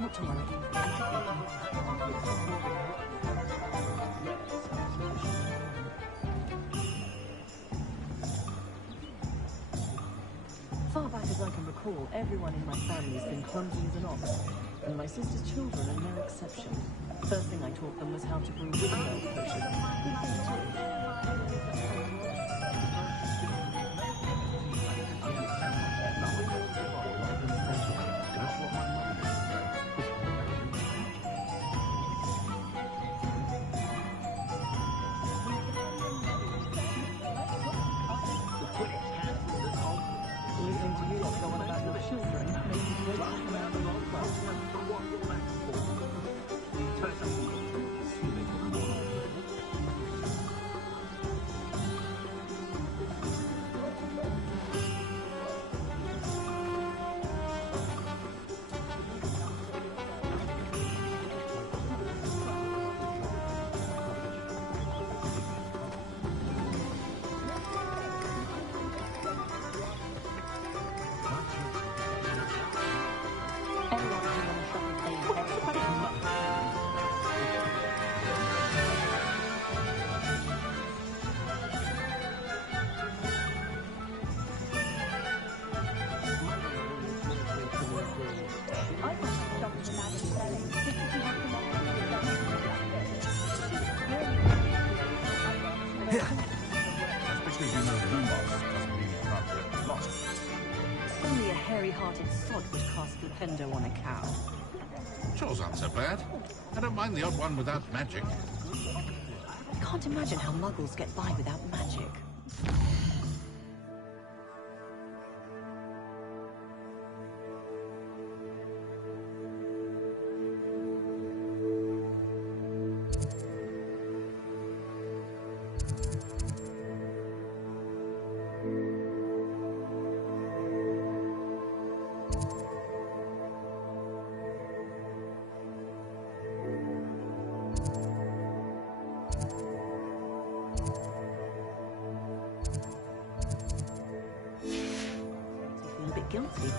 Not to worry. Far back as I can recall, everyone in my family has been clumsy as an ox, and my sister's children are no exception. First thing I taught them was how to brew willow potion. Good thing too. Only a hairy-hearted sod would cast Flipendo on a cow. Chores aren't so bad. I don't mind the odd one without magic. I can't imagine how muggles get by without magic. Guilty.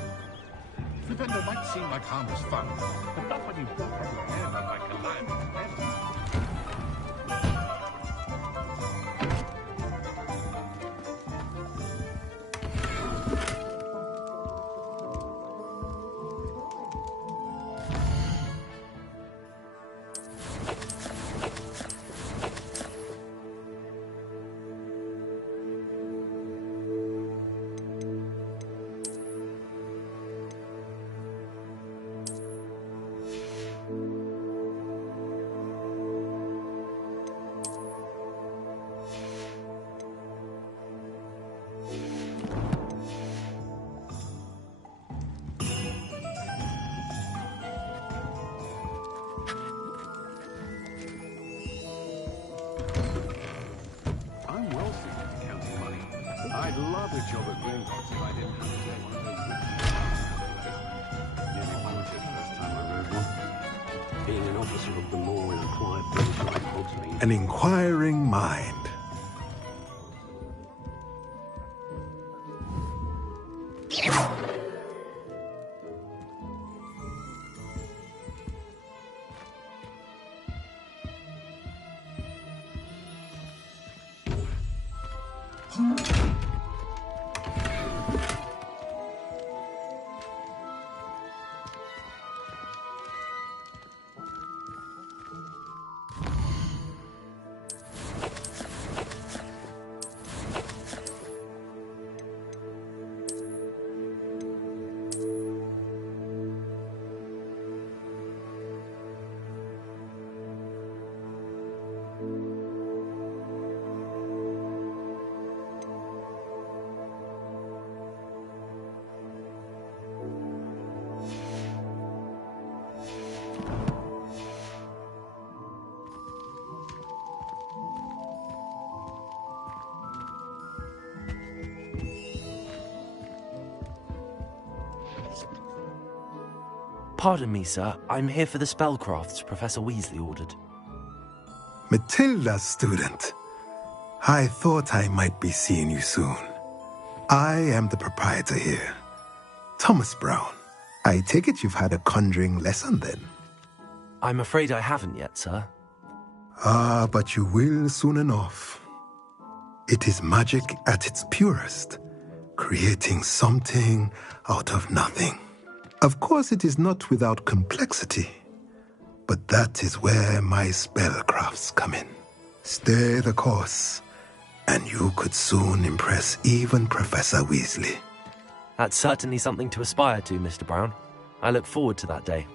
Flipendo might seem like harmless fun, but not when you've had your hair done like a lion. I'd love a job at Gringotts if I didn't have to play one of those nearly vomited first time I rode one. Being an officer of the law in a quiet place like Hogsmeade. An inquiring mind. Pardon me, sir. I'm here for the spellcrafts Professor Weasley ordered. Matilda's student. I thought I might be seeing you soon. I am the proprietor here, Thomas Brown. I take it you've had a conjuring lesson then. I'm afraid I haven't yet, sir. Ah, but you will soon enough. It is magic at its purest, creating something out of nothing. Of course, it is not without complexity, but that is where my spellcrafts come in. Stay the course, and you could soon impress even Professor Weasley. That's certainly something to aspire to, Mr. Brown. I look forward to that day.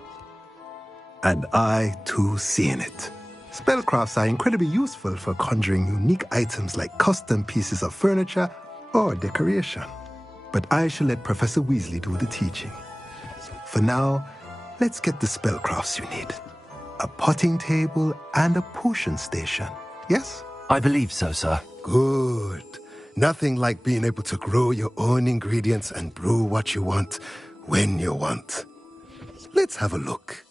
And I, too, see in it. Spellcrafts are incredibly useful for conjuring unique items like custom pieces of furniture or decoration. But I shall let Professor Weasley do the teaching. For now, let's get the spellcrafts you need. A potting table and a potion station, yes? I believe so, sir. Good. Nothing like being able to grow your own ingredients and brew what you want when you want. Let's have a look.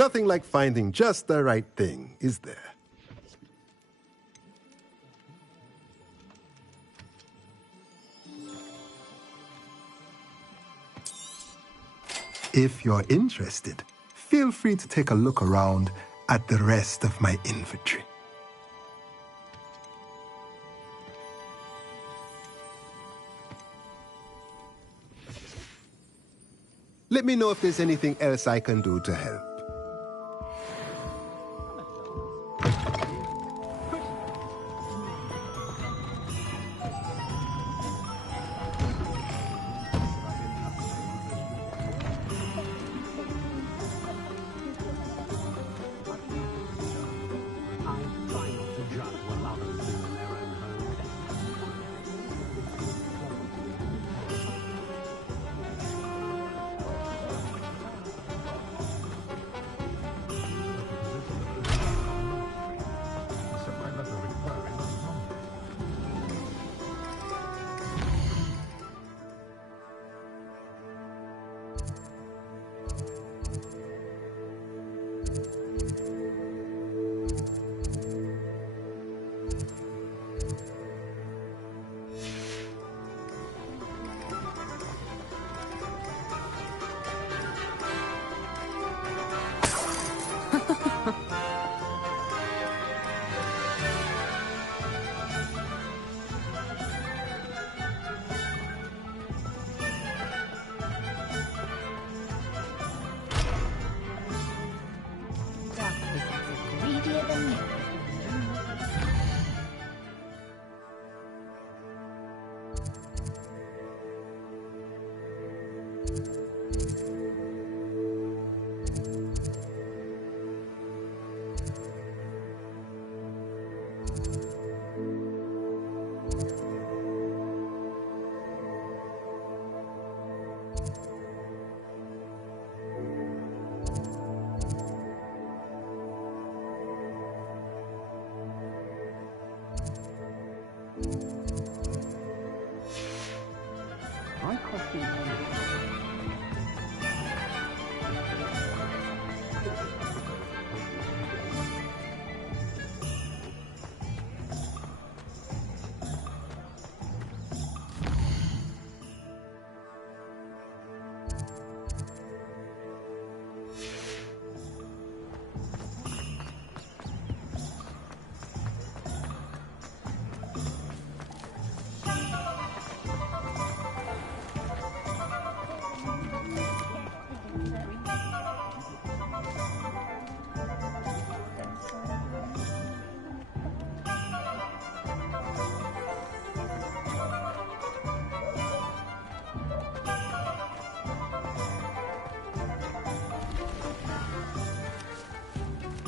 Nothing like finding just the right thing, is there? If you're interested, feel free to take a look around at the rest of my inventory. Let me know if there's anything else I can do to help.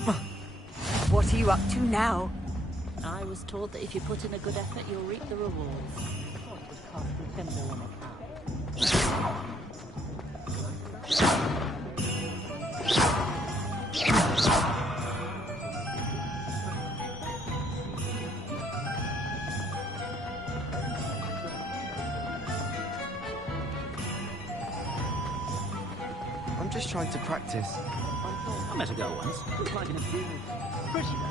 What are you up to now? I was told that if you put in a good effort, you'll reap the rewards. Thought it was casting pinball on a cow. I'm just trying to practice. I met a girl once. Looked like an imperial. Pretty though.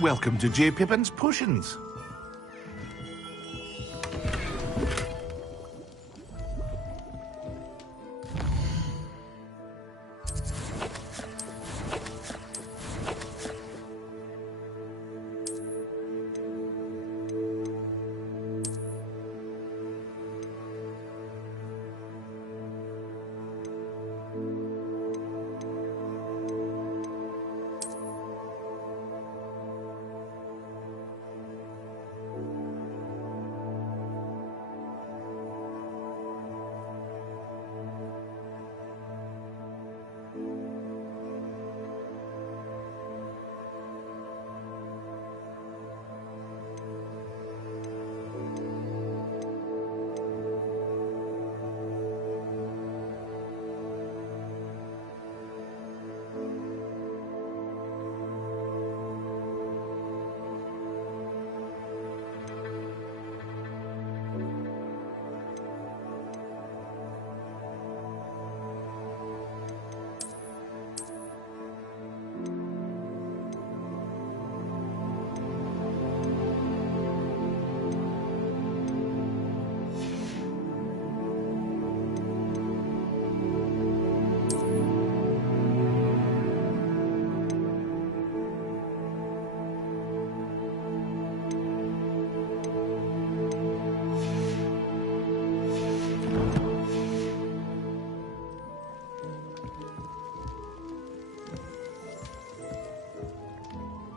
Welcome to J. Pippin's Potions.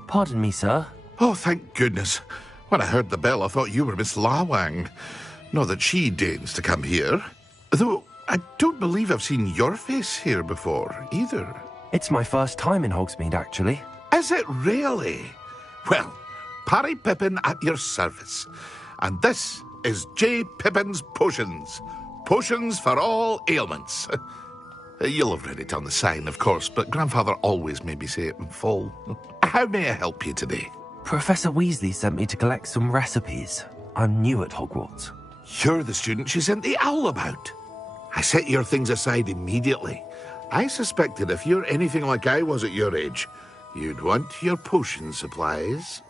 Pardon me, sir. Oh, thank goodness. When I heard the bell, I thought you were Miss Lawang. Not that she deigns to come here. Though I don't believe I've seen your face here before, either. It's my first time in Hogsmeade, actually. Is it really? Well, Parry Pippin at your service. And this is J. Pippin's Potions. Potions for all ailments. You'll have read it on the sign, of course, but Grandfather always made me say it in full. How may I help you today? Professor Weasley sent me to collect some recipes. I'm new at Hogwarts. You're the student she sent the owl about. I set your things aside immediately. I suspected if you're anything like I was at your age, you'd want your potion supplies.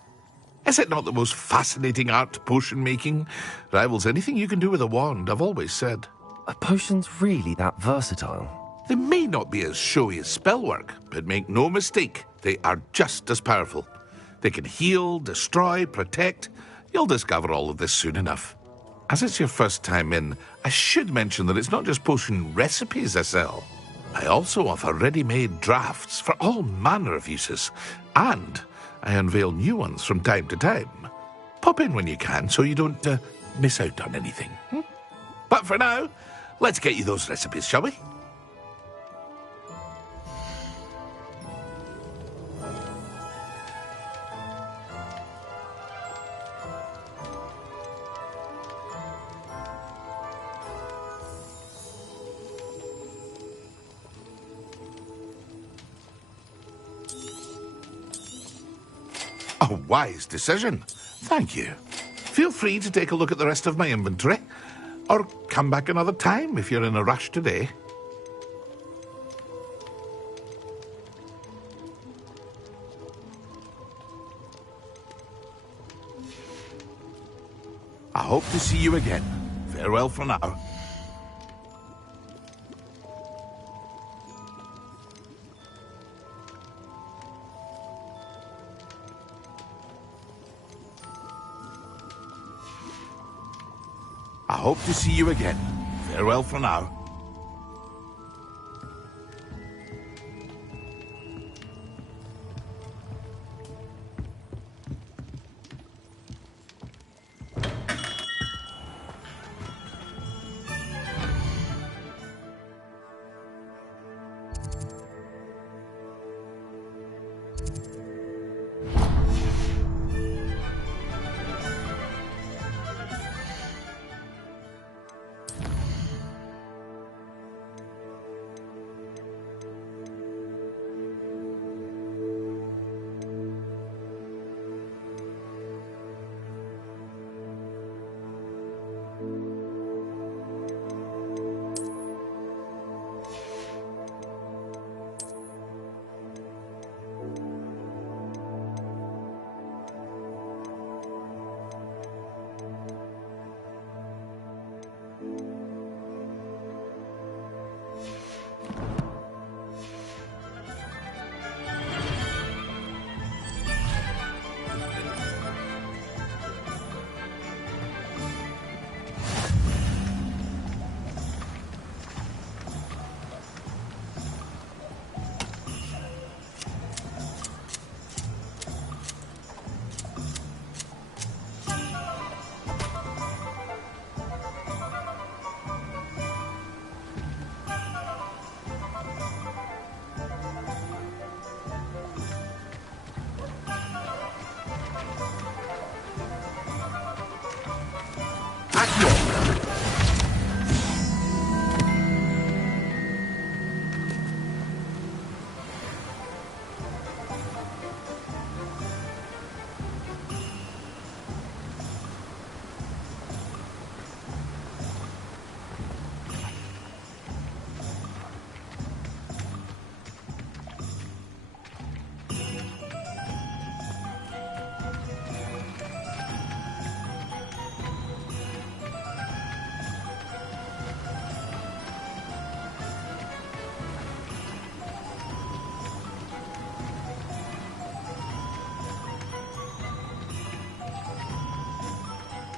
Is it not the most fascinating art, potion making? Rivals anything you can do with a wand, I've always said. Are potions really that versatile? They may not be as showy as spellwork, but make no mistake, they are just as powerful. They can heal, destroy, protect. You'll discover all of this soon enough. As it's your first time in, I should mention that it's not just potion recipes I sell. I also offer ready-made drafts for all manner of uses, and I unveil new ones from time to time. Pop in when you can so you don't miss out on anything. But for now, let's get you those recipes, shall we? A wise decision. Thank you. Feel free to take a look at the rest of my inventory, or come back another time if you're in a rush today. I hope to see you again. Farewell for now. hope to see you again. Farewell for now.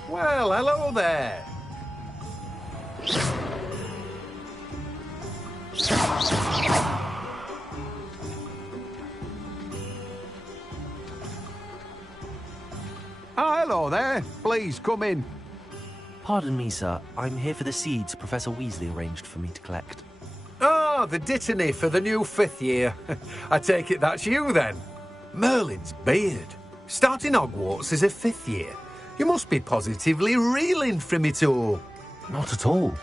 Well, hello there. Ah, hello there. Please, come in. Pardon me, sir. I'm here for the seeds Professor Weasley arranged for me to collect. Ah, the dittany for the new 5th year. I take it that's you, then. Merlin's beard. Starting Hogwarts as a 5th year. You must be positively reeling from it all. Not at all.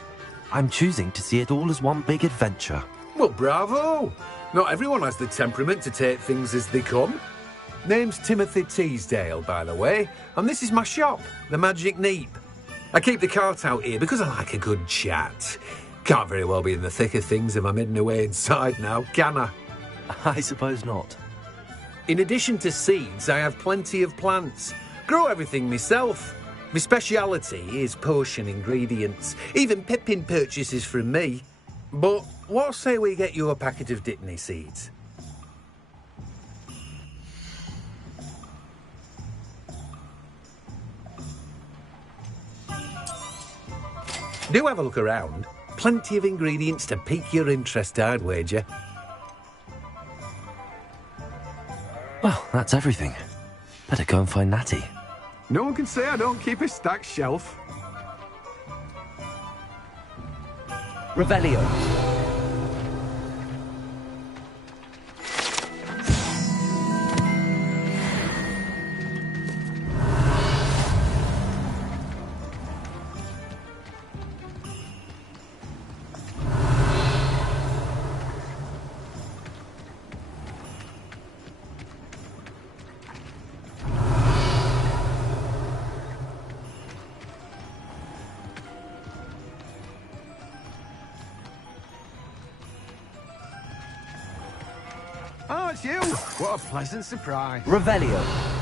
I'm choosing to see it all as one big adventure. Well, bravo. Not everyone has the temperament to take things as they come. Name's Timothy Teasdale, by the way, and this is my shop, the Magic Neep. I keep the cart out here because I like a good chat. Can't very well be in the thick of things if I'm hidden away inside now, can I? I suppose not. In addition to seeds, I have plenty of plants. Grow everything myself. My speciality is potion ingredients. Even Pippin purchases from me. But what say we get you a packet of Dittany seeds? Do have a look around. Plenty of ingredients to pique your interest, I'd wager. Well, that's everything. Better go and find Natty. No one can say I don't keep a stacked shelf. Revelio. Oh, it's you! What a pleasant surprise. Revelio.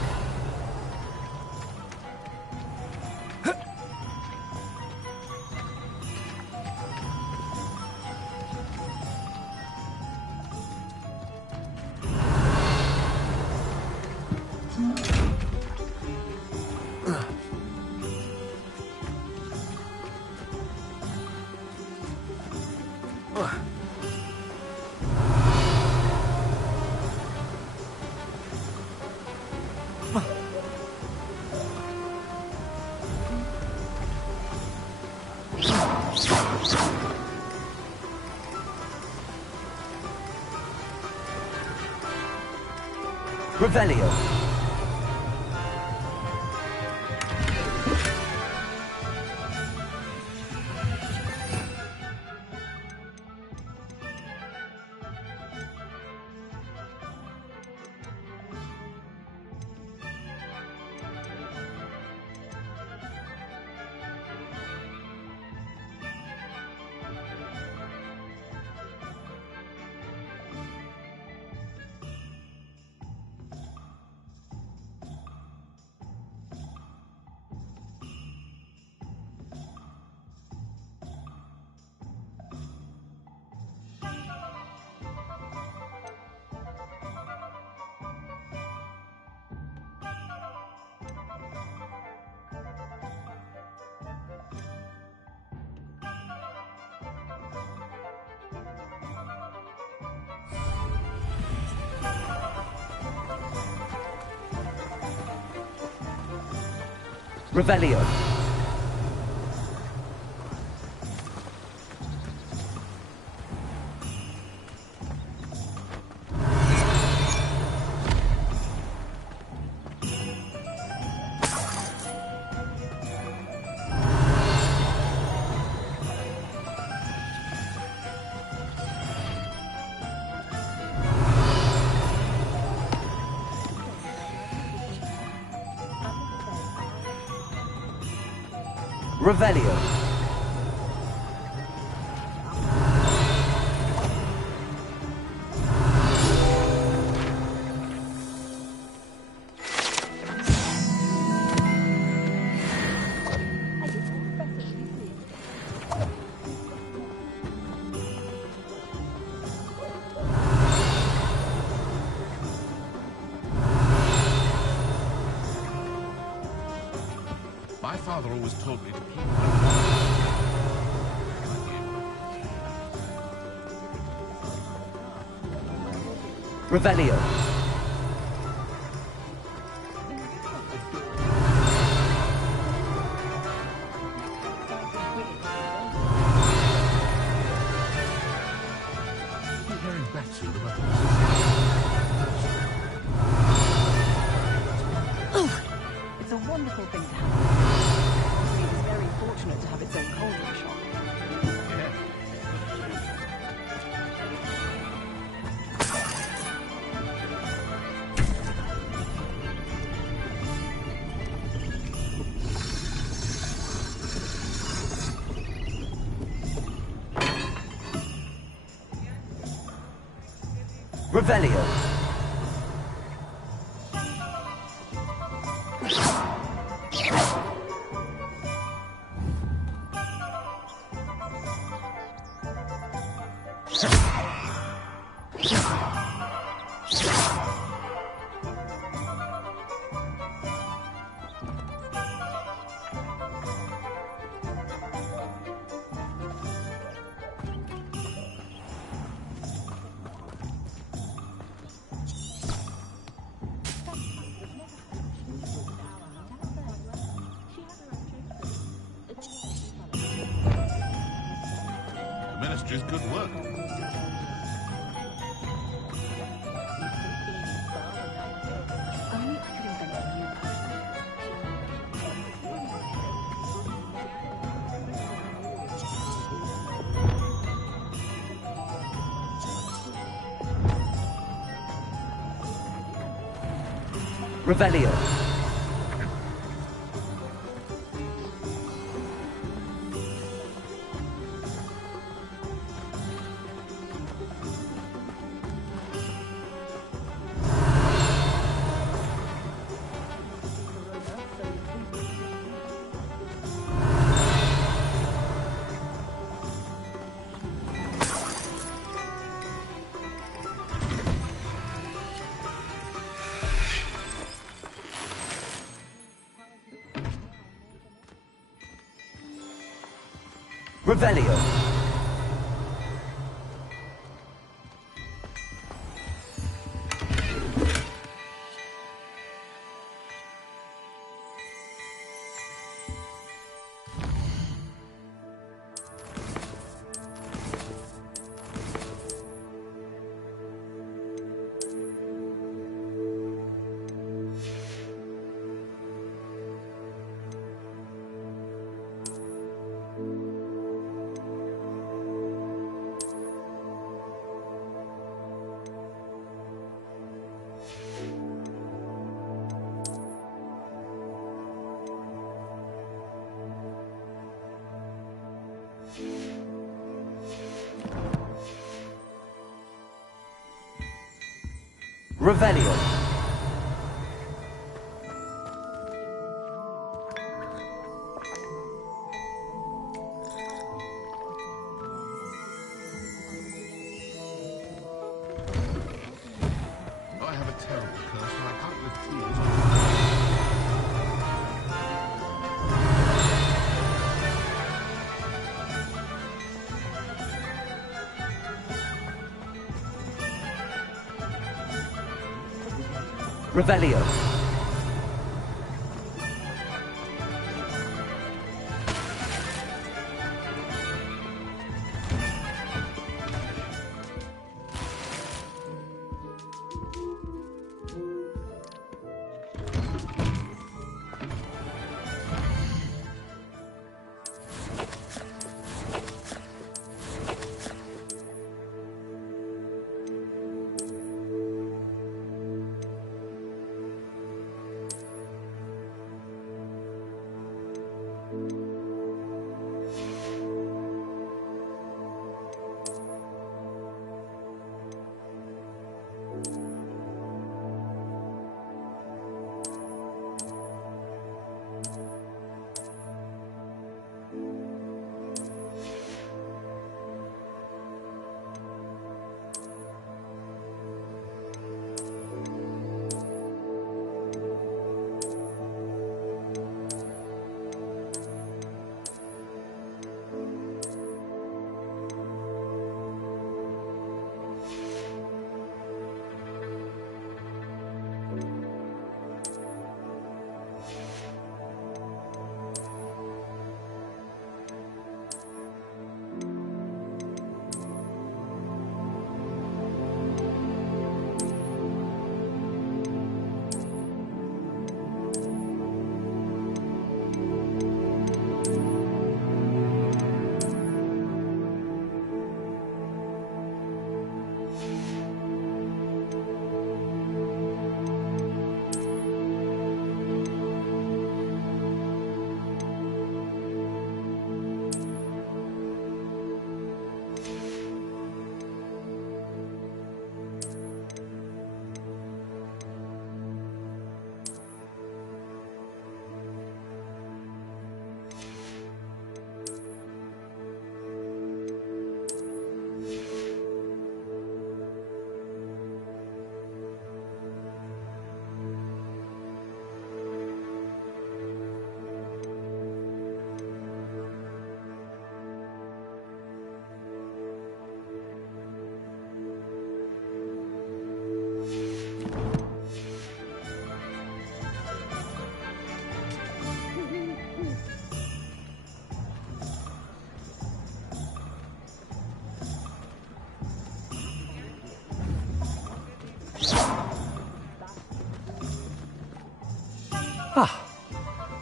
Revelio. Revelio. Revelio. My father always told me to keep Revelio. hearing better the better. It's a wonderful thing to have. It is very fortunate to have its own cauldron shop. Revelio. The ministry's good work. Only I could invent a new Revelio. Revelio. Revelio. I have a terrible curse and I can't lift tears. Revelio.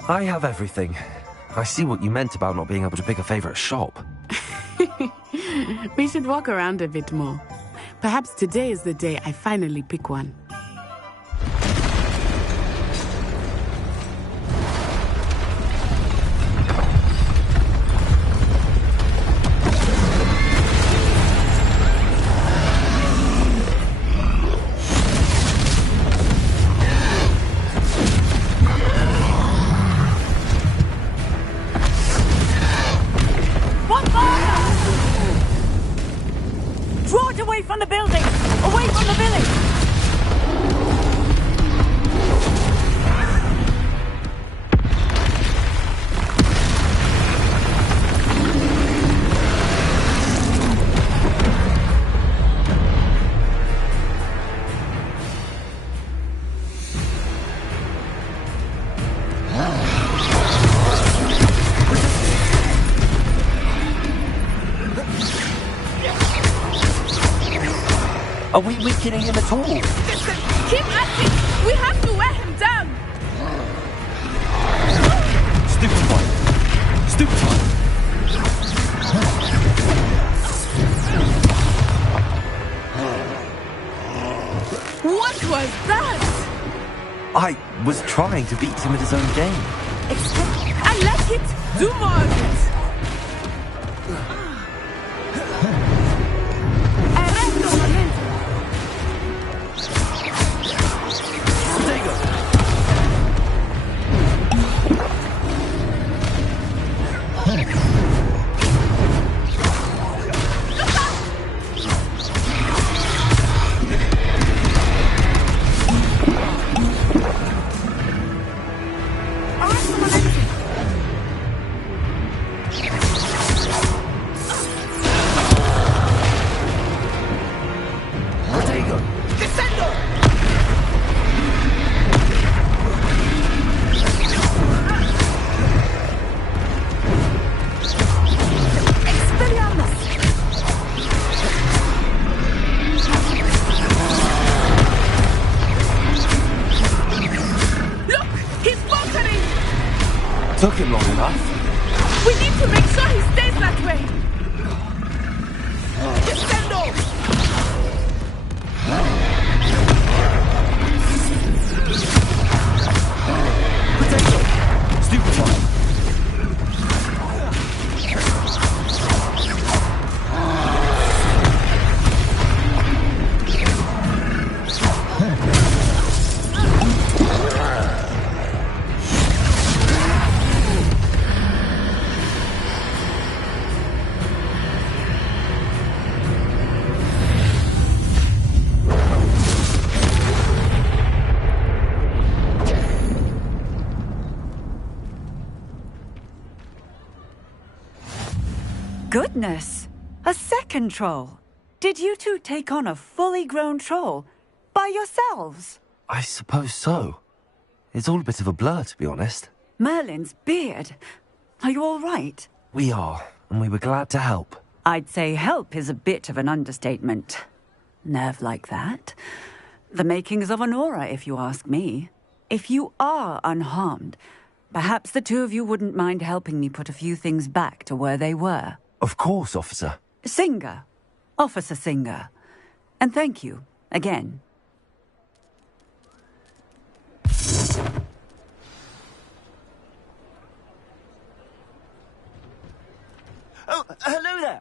I have everything. I see what you meant about not being able to pick a favorite shop. We should walk around a bit more. Perhaps today is the day I finally pick one. Are we weakening him at all? Listen, keep at it! We have to wear him down! Stupefy! Stupefy! What was that? I was trying to beat him at his own game. I like it! Do more of it! Took him long enough. We need to make sure he stays that way. Descendo! Potato! Stupefy! Goodness! A second troll! Did you two take on a fully grown troll? By yourselves? I suppose so. It's all a bit of a blur, to be honest. Merlin's beard. Are you all right? We are, and we were glad to help. I'd say help is a bit of an understatement. Nerve like that. The makings of an aura, if you ask me. If you are unharmed, perhaps the two of you wouldn't mind helping me put a few things back to where they were. Of course, officer. Singer. Officer Singer. And thank you, again. Oh, hello there!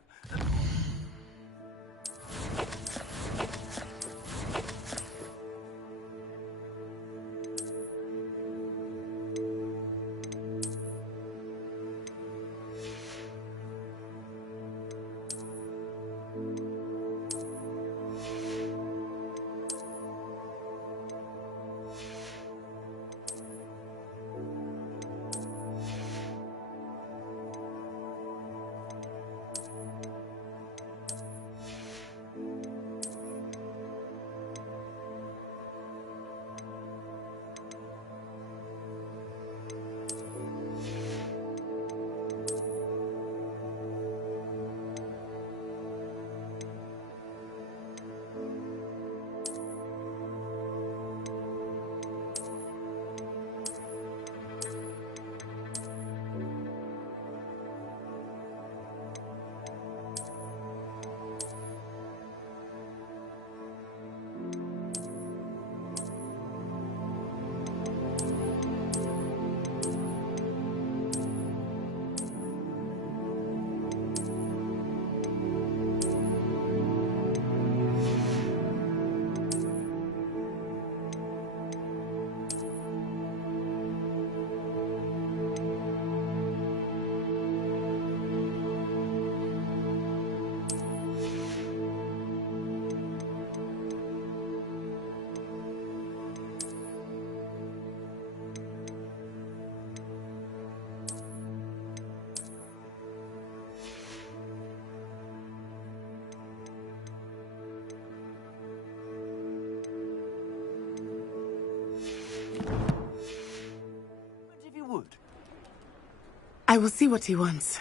I will see what he wants.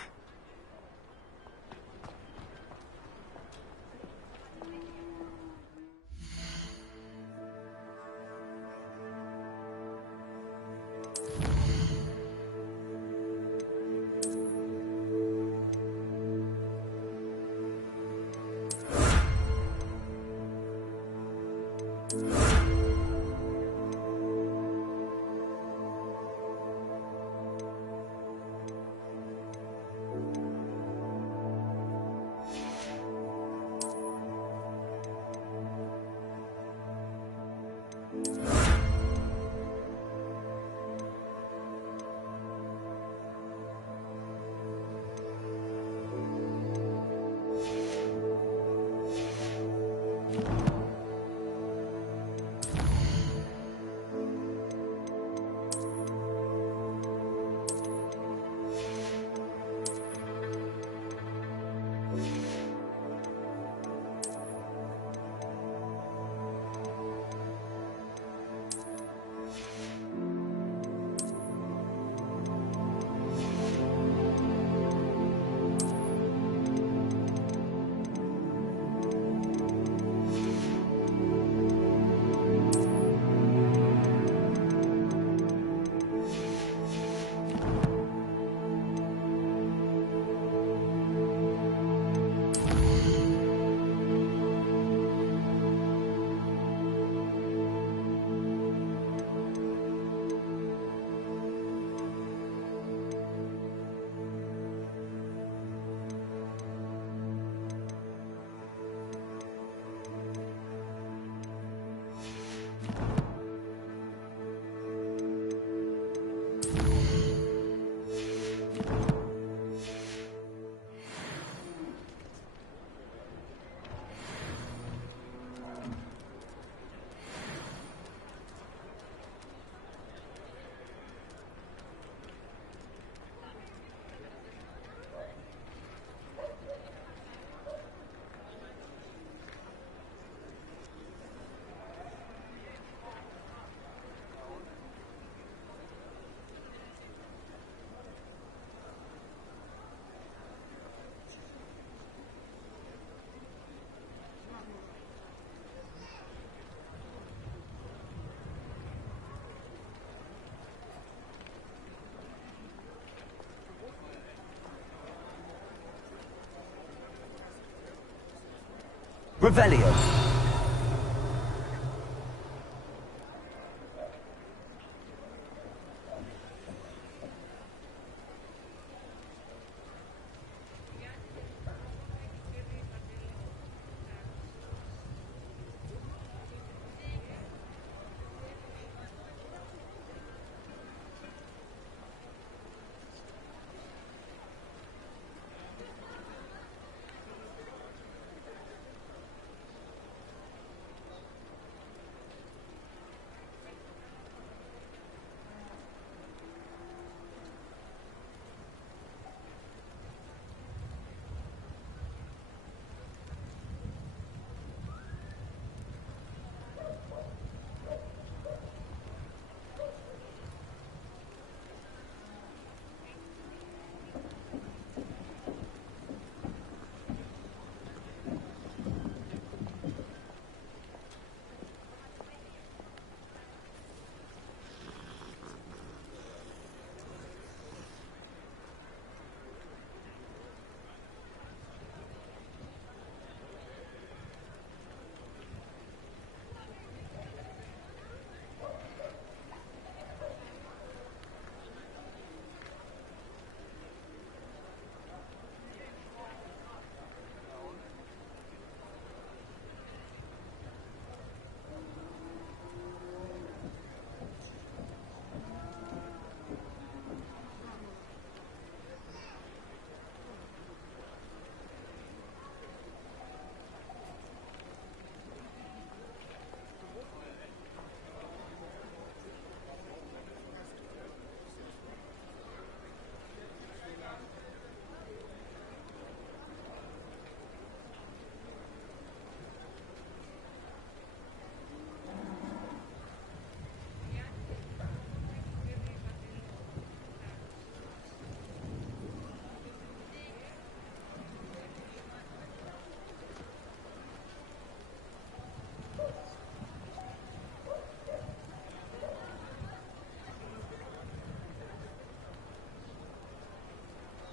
Revelio.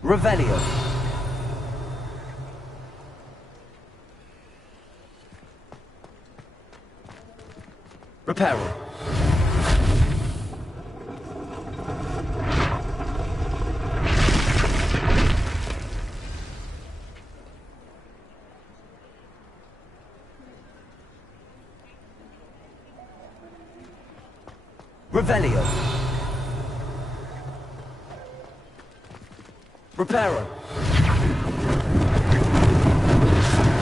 Revelio. Reparo. Revelio. Reparo.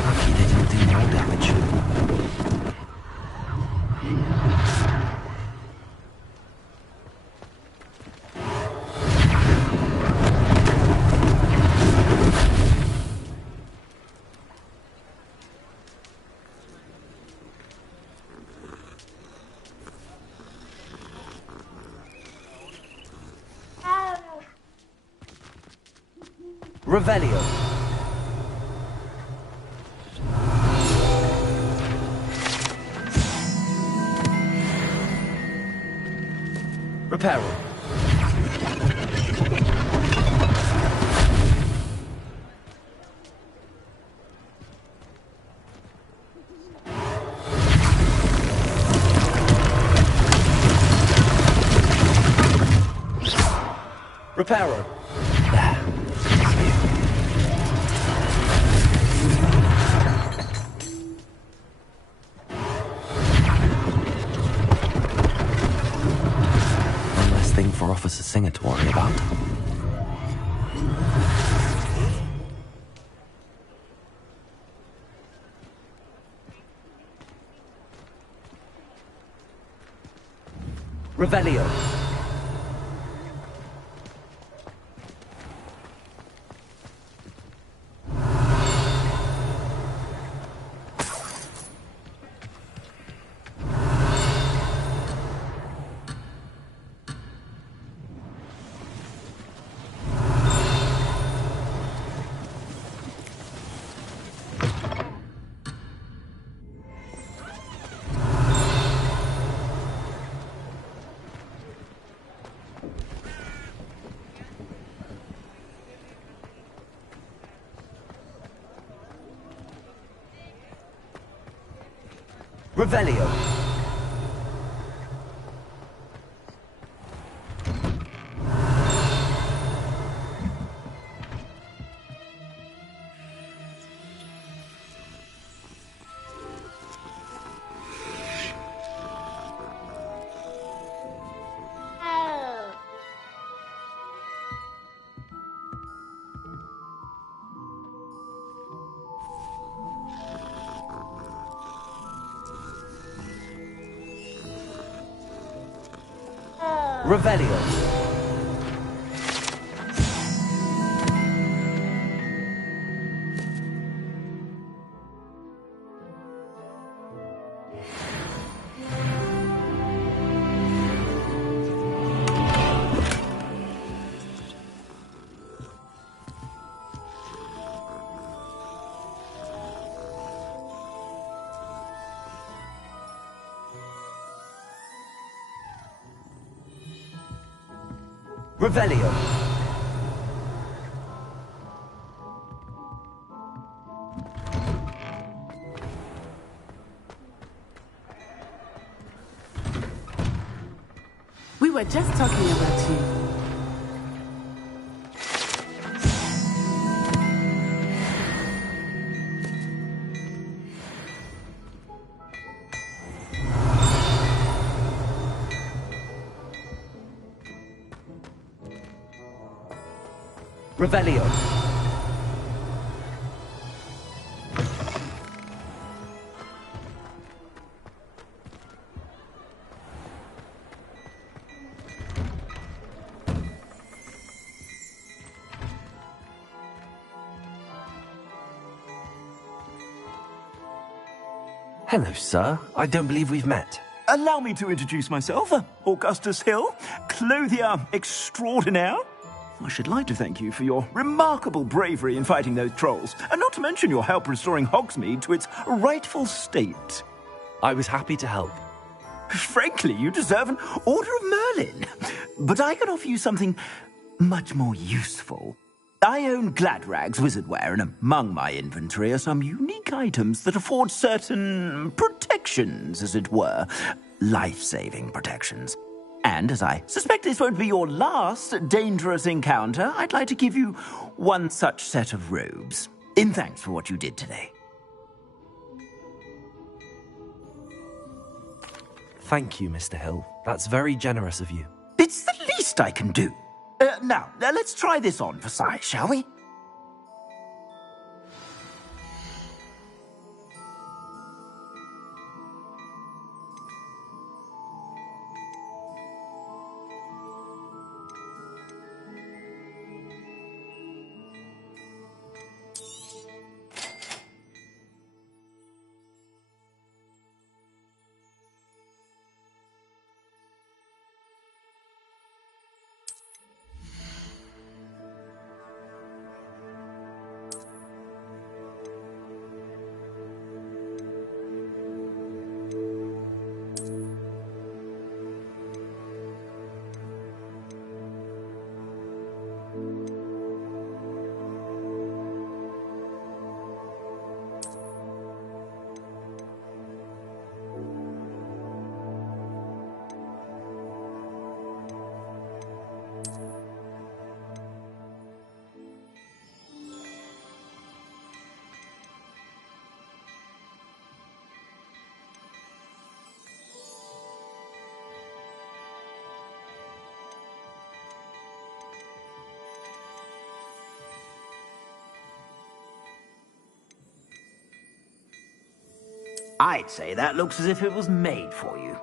Lucky they didn't do more damage. Revelio. Reparo. Reparo. For Officer Singer to worry about. Revelio. Revelio. Revelio. Revelio. We were just talking about you. Revelio. Hello, sir. I don't believe we've met. Allow me to introduce myself, Augustus Hill, clothier extraordinaire. I should like to thank you for your remarkable bravery in fighting those trolls, and not to mention your help restoring Hogsmeade to its rightful state. I was happy to help. Frankly, you deserve an Order of Merlin. But I can offer you something much more useful. I own Gladrag's wizardware, and among my inventory are some unique items that afford certain protections, as it were. Life-saving protections. And as I suspect this won't be your last dangerous encounter, I'd like to give you one such set of robes, in thanks for what you did today. Thank you, Mr. Hill. That's very generous of you. It's the least I can do. Now, let's try this on for size, shall we? I'd say that looks as if it was made for you.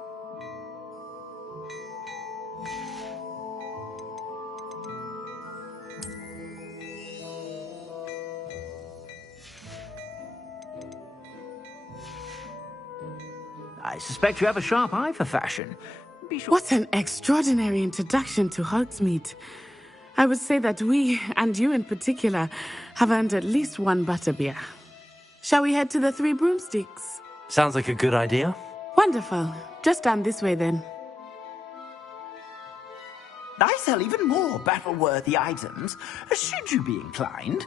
I suspect you have a sharp eye for fashion. Be sure. What an extraordinary introduction to Hogsmeade. I would say that we, and you in particular, have earned at least one butterbeer. Shall we head to the Three Broomsticks? Sounds like a good idea. Wonderful. Just down this way then. I sell even more battle-worthy items. Should you be inclined,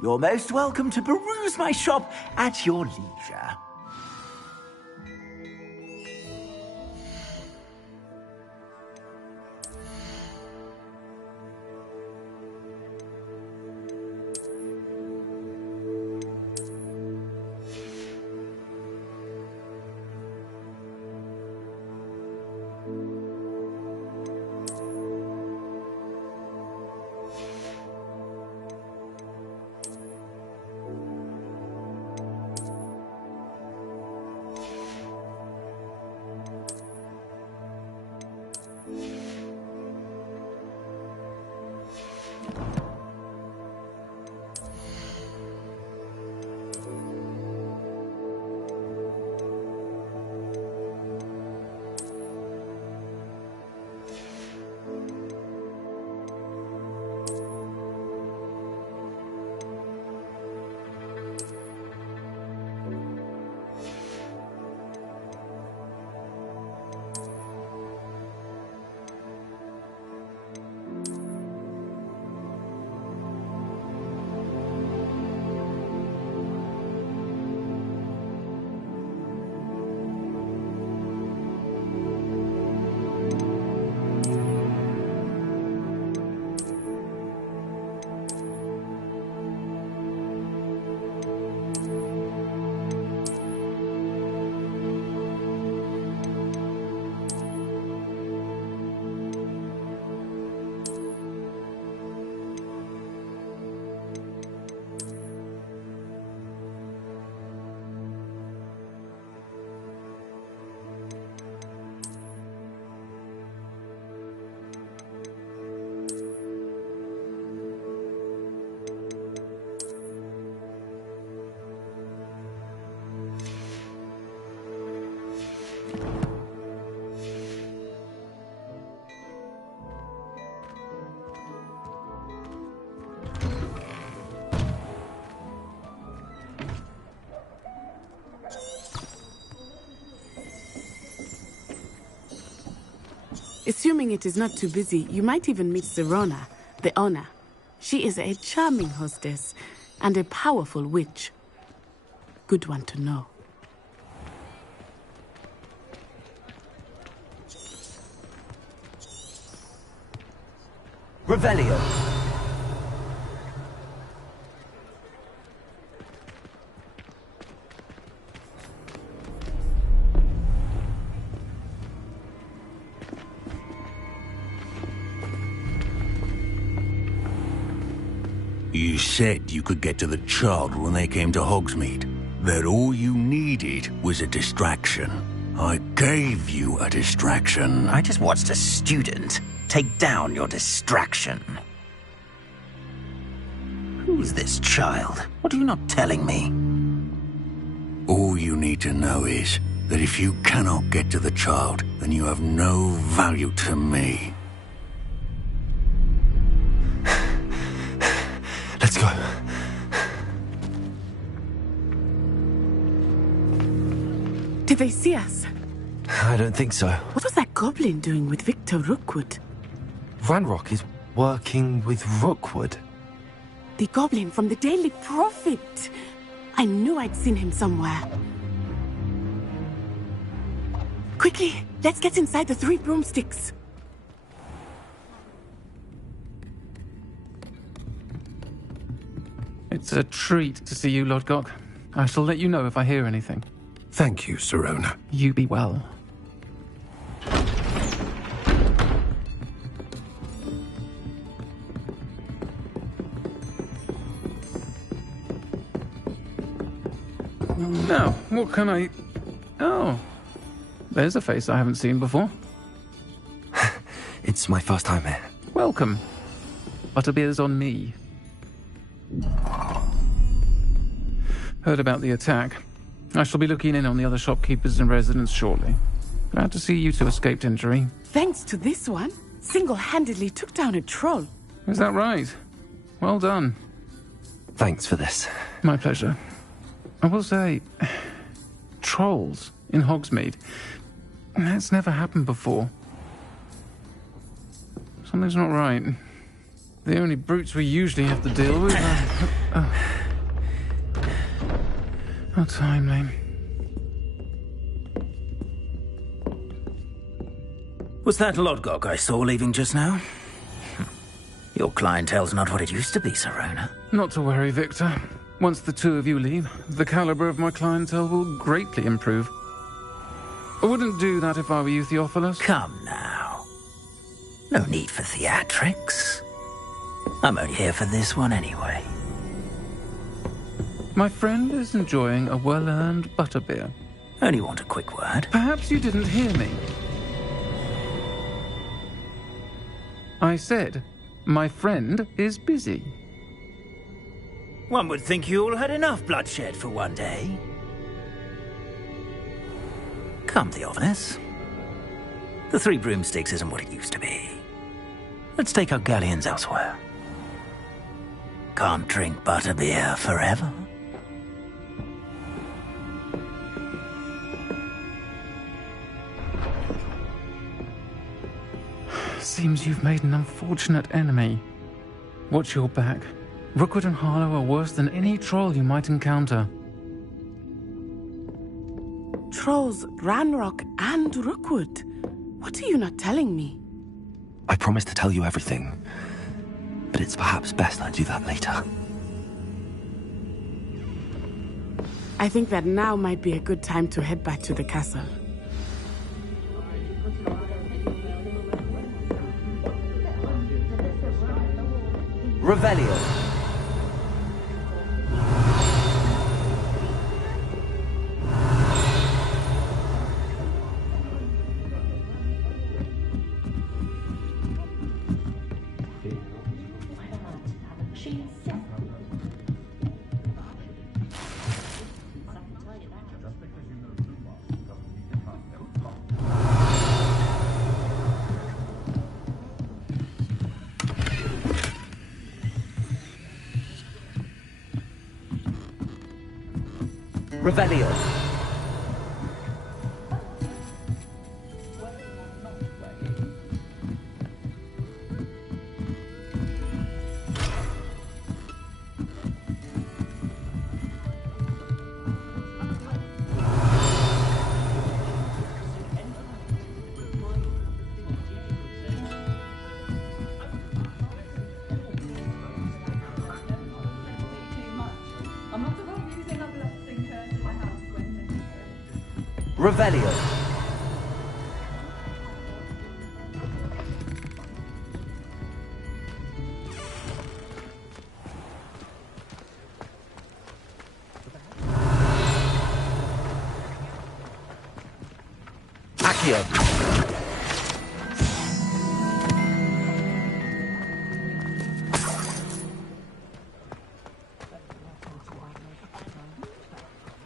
you're most welcome to peruse my shop at your leisure. Assuming it is not too busy, you might even meet Sirona, the owner. She is a charming hostess and a powerful witch. Good one to know. Revelio. You said you could get to the child when they came to Hogsmeade. That all you needed was a distraction. I gave you a distraction. I just watched a student take down your distraction. Who's this child? What are you not telling me? All you need to know is that if you cannot get to the child, then you have no value to me. Let's go. Did they see us? I don't think so. What was that goblin doing with Victor Rookwood? Ranrock is working with Rookwood. The goblin from the Daily Prophet. I knew I'd seen him somewhere. Quickly, let's get inside the 3 broomsticks. It's a treat to see you, Lodgok. I shall let you know if I hear anything. Thank you, Sirona. You be well. Now, what can I... Oh, there's a face I haven't seen before. It's my first time here. Welcome. Butterbeer's on me. Heard about the attack. I shall be looking in on the other shopkeepers and residents shortly. Glad to see you two escaped injury. Thanks to this one, single-handedly took down a troll. Is that right? Well done. Thanks for this. My pleasure. I will say, trolls in Hogsmeade. That's never happened before. Something's not right. The only brutes we usually have to deal with are... How timely. Was that Lodgok I saw leaving just now? Your clientele's not what it used to be, Sirona. Not to worry, Victor. Once the two of you leave, the caliber of my clientele will greatly improve. I wouldn't do that if I were you, Theophilus. Come now. No need for theatrics. I'm only here for this one anyway. My friend is enjoying a well-earned butterbeer. Only want a quick word. Perhaps you didn't hear me. I said, my friend is busy. One would think you all had enough bloodshed for one day. Come, Theophilus. The 3 broomsticks isn't what it used to be. Let's take our galleons elsewhere. Can't drink butterbeer forever. Seems you've made an unfortunate enemy. Watch your back. Rookwood and Harlow are worse than any troll you might encounter. Trolls, Ranrock, and Rookwood. What are you not telling me? I promised to tell you everything, but it's perhaps best I do that later. I think that now might be a good time to head back to the castle. Revelio. Revelio. Revelio. Accio.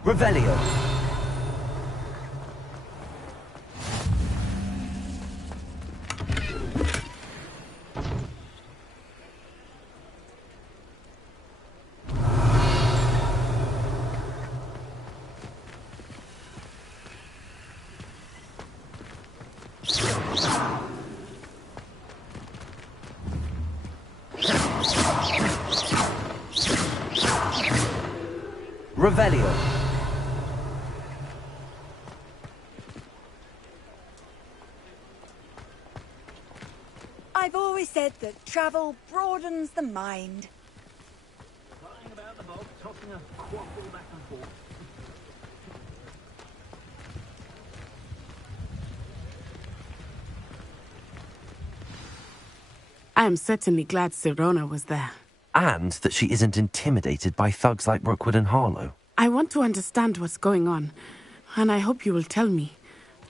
Revelio. Revelio. I've always said that travel broadens the mind. Flying about the bog, tossing a quaffle back and forth. I am certainly glad Sirona was there. And that she isn't intimidated by thugs like Rookwood and Harlow. I want to understand what's going on, and I hope you will tell me.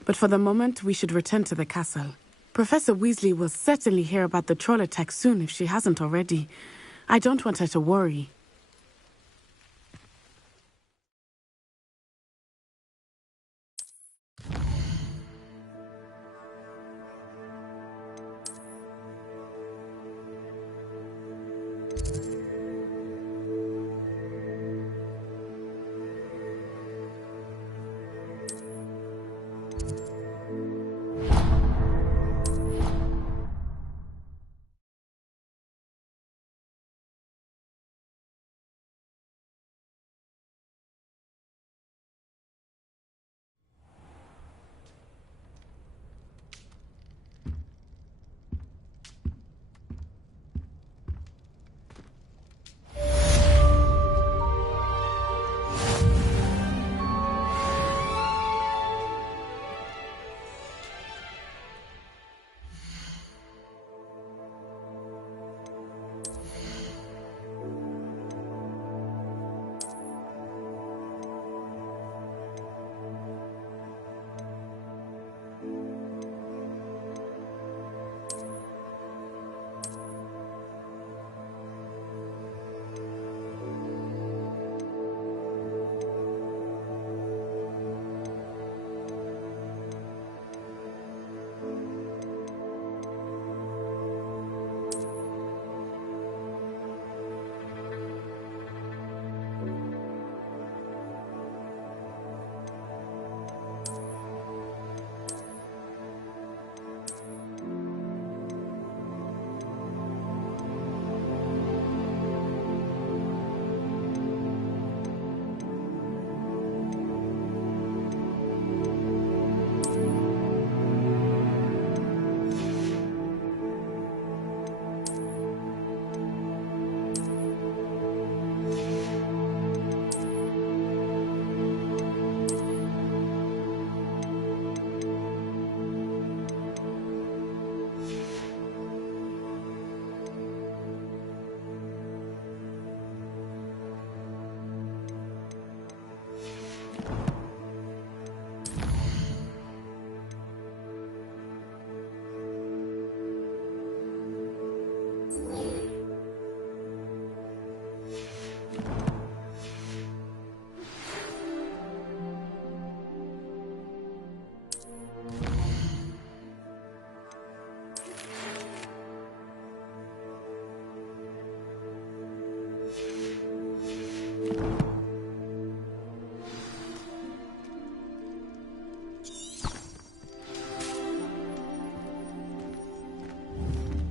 But for the moment, we should return to the castle. Professor Weasley will certainly hear about the troll attack soon if she hasn't already. I don't want her to worry.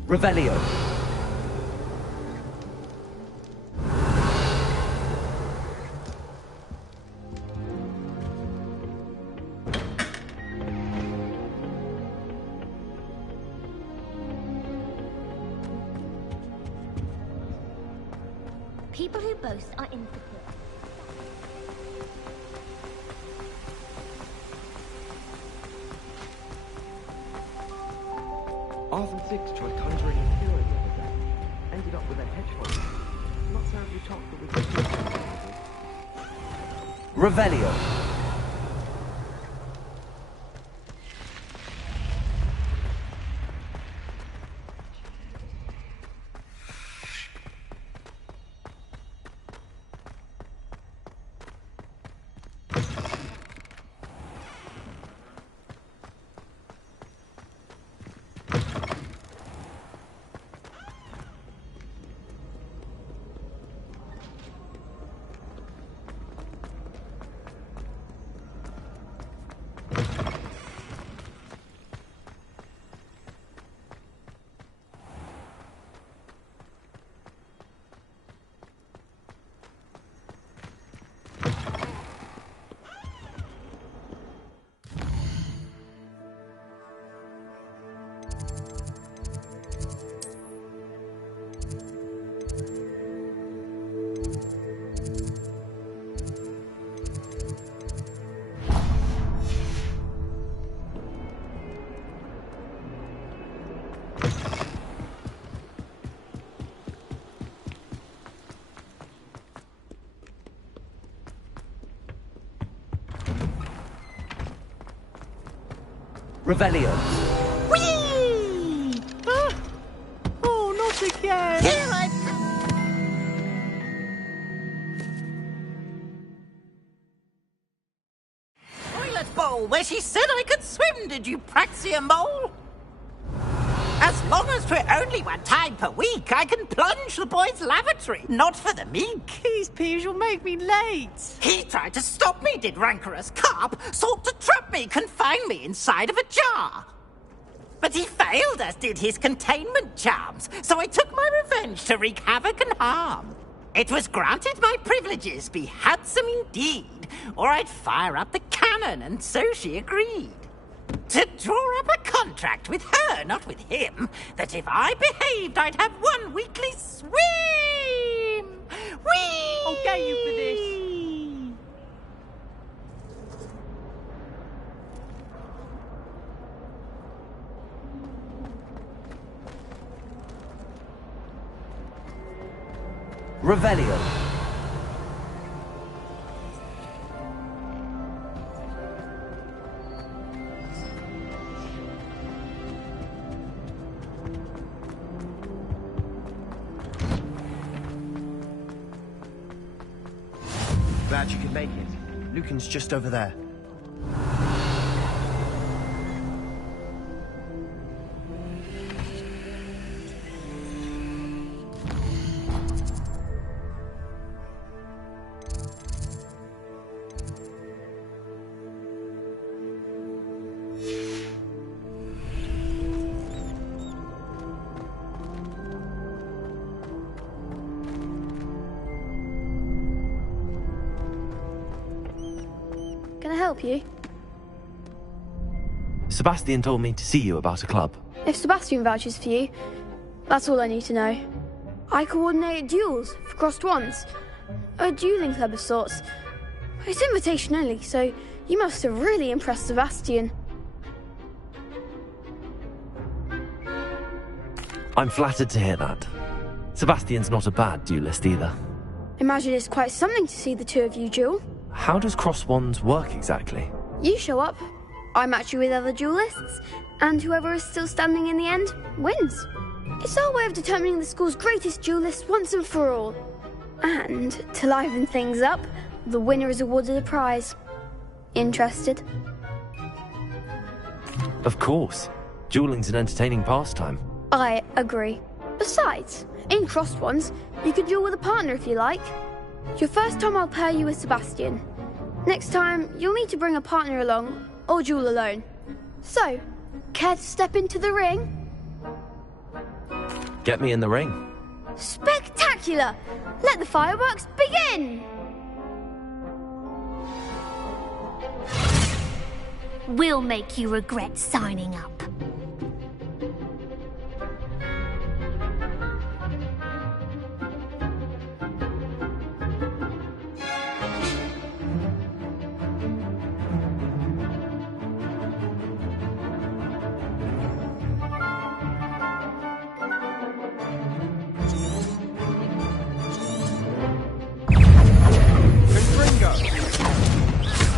Revelio. People who boast are insecure. Arthur Six tried conjuring a hero the other day. Ended up with a hedgehog. Not terribly tough, but we could do something. Revelio. Revelio. Whee! Ah! Oh, not again! Here I Toilet bowl where she said I could swim, did you praxia mole? As long as 'twere only one time per week, I can plunge the boy's lavatory, not for the meek. These peas will make me late. He tried to stop me, did rancorous carp, sought to trap me, confine me inside of a jar. But he failed, as did his containment charms, so I took my revenge to wreak havoc and harm. It was granted my privileges be handsome indeed, or I'd fire up the cannon, and so she agreed. To draw up a contract with her, not with him, that if I behaved, I'd have one weekly swim! Whee! I'll get you for this. Revelio. Glad you could make it. Lucan's just over there. Can I help you? Sebastian told me to see you about a club. If Sebastian vouches for you, that's all I need to know. I coordinate duels for crossed wands. A dueling club of sorts. It's invitation only, so you must have really impressed Sebastian. I'm flattered to hear that. Sebastian's not a bad duelist either. Imagine it's quite something to see the two of you duel. How does cross wands work exactly? You show up, I match you with other duelists, and whoever is still standing in the end wins. It's our way of determining the school's greatest duelist once and for all. And, to liven things up, the winner is awarded a prize. Interested? Of course. Dueling's an entertaining pastime. I agree. Besides, in crossed ones, you could duel with a partner if you like. Your first time I'll pair you with Sebastian. Next time, you'll need to bring a partner along, or duel alone. So, care to step into the ring? Get me in the ring. Spectacular! Let the fireworks begin! We'll make you regret signing up.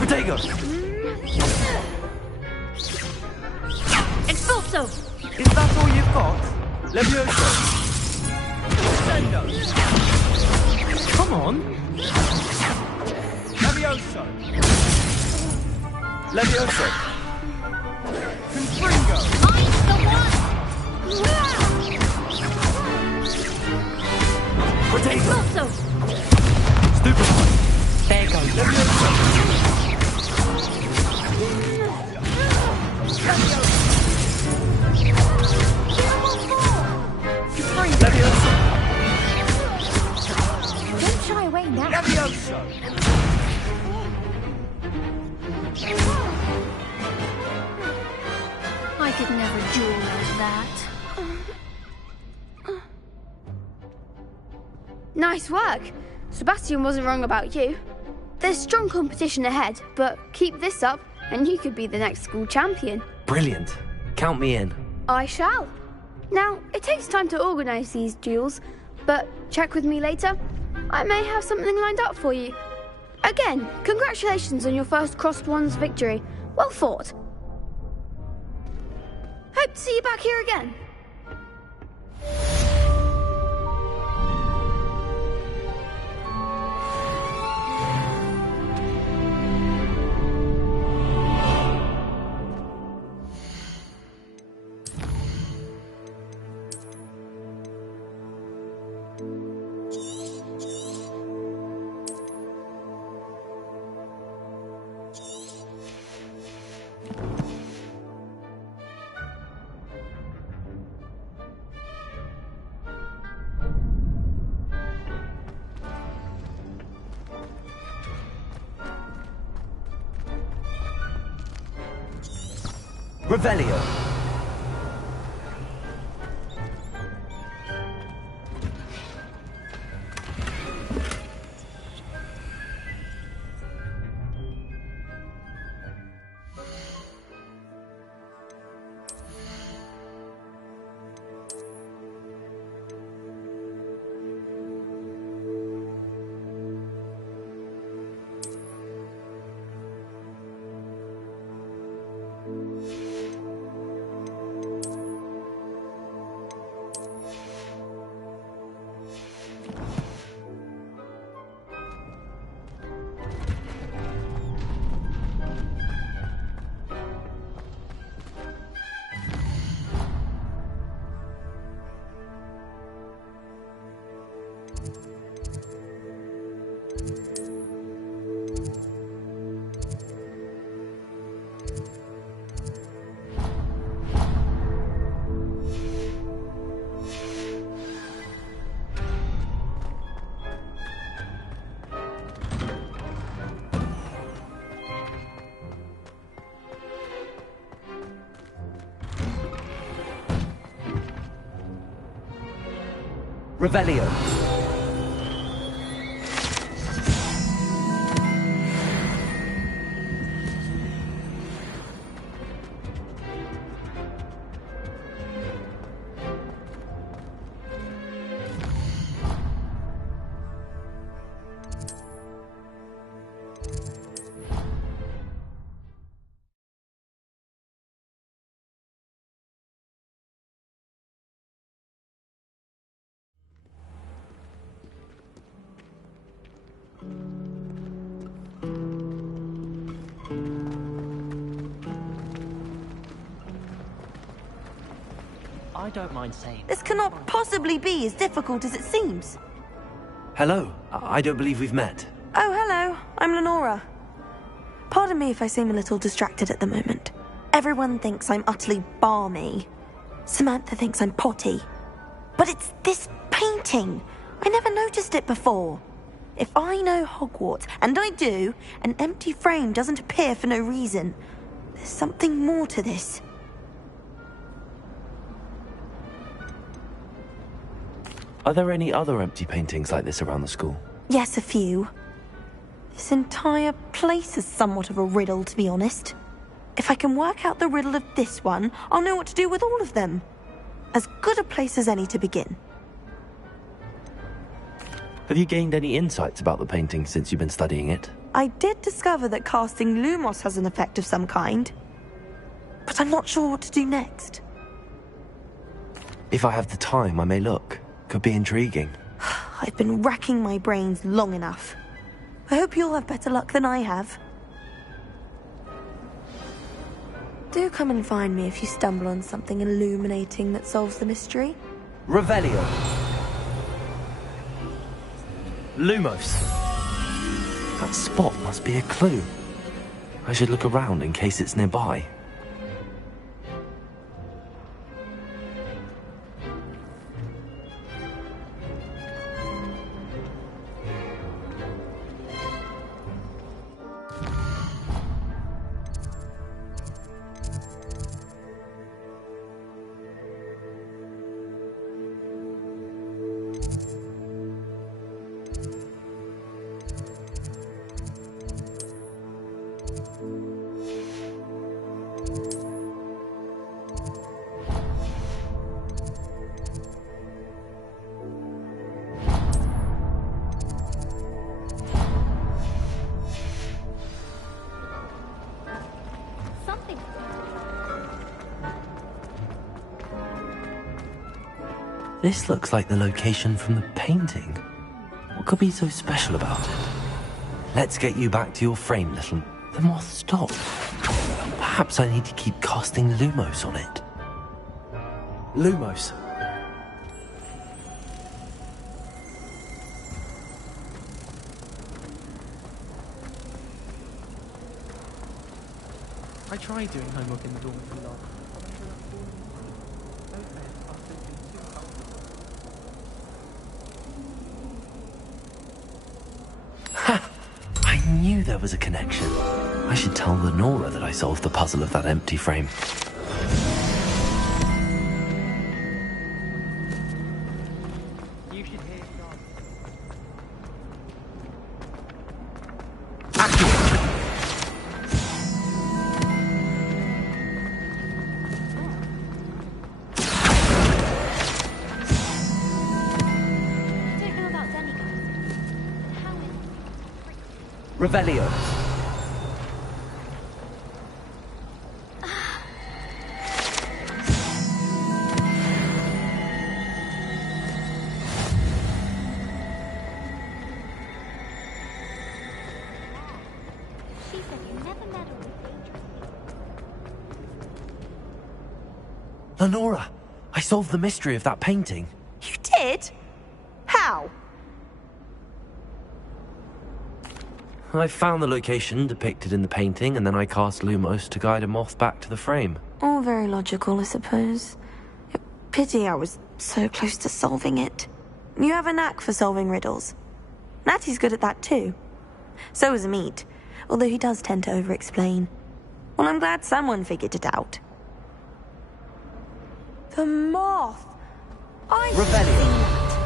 Protego! Expulso! Is that all you've got? Levioso! Come on! Levioso! Levioso! Confringo! I'm the one! Protego! Expulso! Stupefy! There goes. Levioso! Levioso! Don't shy away now. Levioso! I could never duel like that. Nice work. Sebastian wasn't wrong about you. There's strong competition ahead, but keep this up and you could be the next school champion. Brilliant. Count me in. I shall. Now, it takes time to organise these duels, but check with me later. I may have something lined up for you. Again, congratulations on your first Crossed Wands victory. Well fought. Hope to see you back here again. Revelio! Revelio. I don't mind saying. This cannot possibly be as difficult as it seems. Hello. I don't believe we've met. Oh, hello. I'm Lenora. Pardon me if I seem a little distracted at the moment. Everyone thinks I'm utterly balmy. Samantha thinks I'm potty. But it's this painting. I never noticed it before. If I know Hogwarts, and I do, an empty frame doesn't appear for no reason. There's something more to this. Are there any other empty paintings like this around the school? Yes, a few. This entire place is somewhat of a riddle, to be honest. If I can work out the riddle of this one, I'll know what to do with all of them. As good a place as any to begin. Have you gained any insights about the painting since you've been studying it? I did discover that casting Lumos has an effect of some kind. But I'm not sure what to do next. If I have the time, I may look. Could be intriguing. I've been racking my brains long enough. I hope you'll have better luck than I have. Do come and find me if you stumble on something illuminating that solves the mystery. Revelio. Lumos. That spot must be a clue. I should look around in case it's nearby. This looks like the location from the painting. What could be so special about it? Let's get you back to your frame, little. The moth stopped. Perhaps I need to keep casting Lumos on it. Lumos. I tried doing homework in the dormitory last. I knew there was a connection. I should tell Lenora that I solved the puzzle of that empty frame. You should hear God. Revelio. Lenora, I solved the mystery of that painting. You did? How? I found the location depicted in the painting, and then I cast Lumos to guide a moth back to the frame. All very logical, I suppose. Pity I was so close to solving it. You have a knack for solving riddles. Natty's good at that too. So is Amit, although he does tend to over-explain. Well, I'm glad someone figured it out. The moth! I've seen that.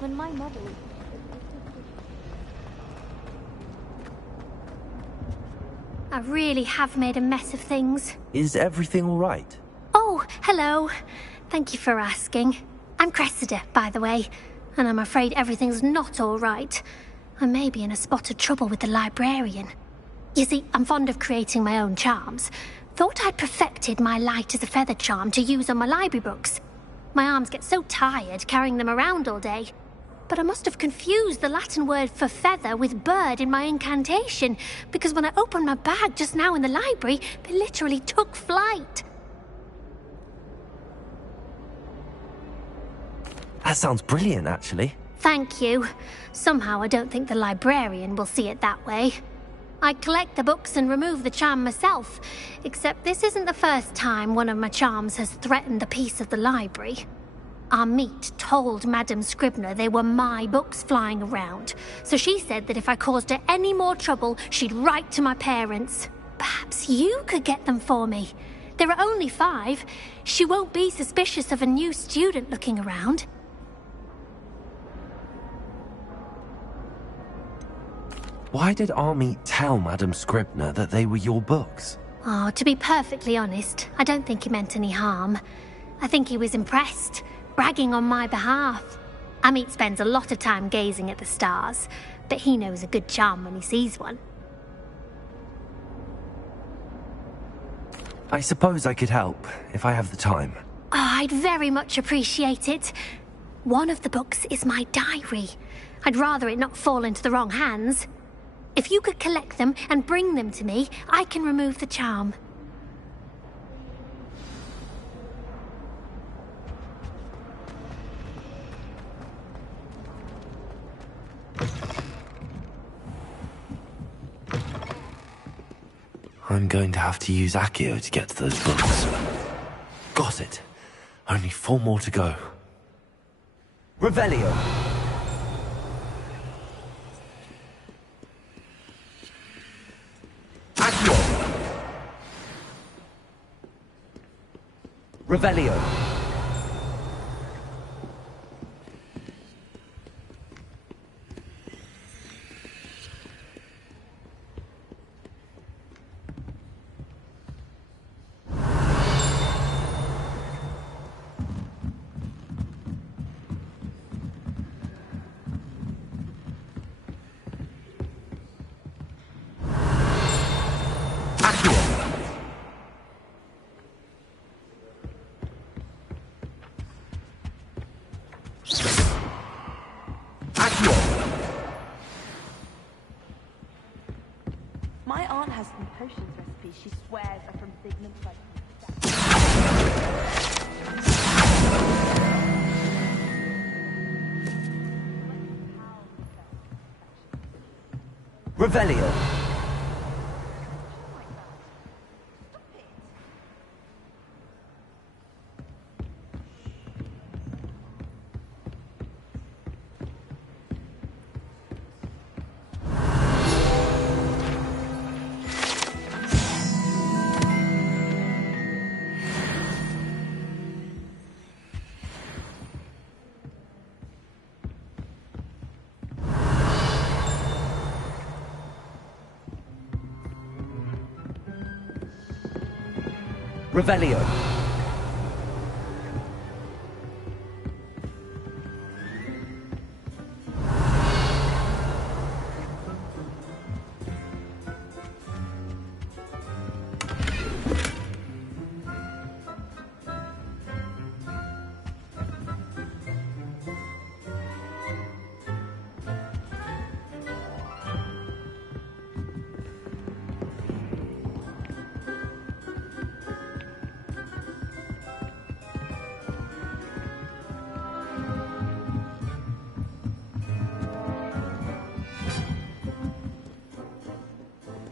When my mother... I really have made a mess of things. Is everything all right? Oh, hello. Thank you for asking. I'm Cressida, by the way, and I'm afraid everything's not all right. I may be in a spot of trouble with the librarian. You see, I'm fond of creating my own charms. Thought I'd perfected my light as a feather charm to use on my library books. My arms get so tired carrying them around all day. But I must have confused the Latin word for feather with bird in my incantation, because when I opened my bag just now in the library, they literally took flight. That sounds brilliant, actually. Thank you. Somehow I don't think the librarian will see it that way. I collect the books and remove the charm myself, except this isn't the first time one of my charms has threatened the peace of the library. Our meet told Madame Scribner they were my books flying around, so she said that if I caused her any more trouble, she'd write to my parents. Perhaps you could get them for me. There are only 5. She won't be suspicious of a new student looking around. Why did Army tell Madame Scribner that they were your books? Oh, to be perfectly honest, I don't think he meant any harm. I think he was impressed, bragging on my behalf. Amit spends a lot of time gazing at the stars, but he knows a good charm when he sees one. I suppose I could help, if I have the time. Oh, I'd very much appreciate it. One of the books is my diary. I'd rather it not fall into the wrong hands. If you could collect them and bring them to me, I can remove the charm. I'm going to have to use Accio to get to those books. Got it. Only 4 more to go. Revelio. Accio. Revelio. My aunt has some potions recipes she swears are from pigments like... Revelio. Revelio.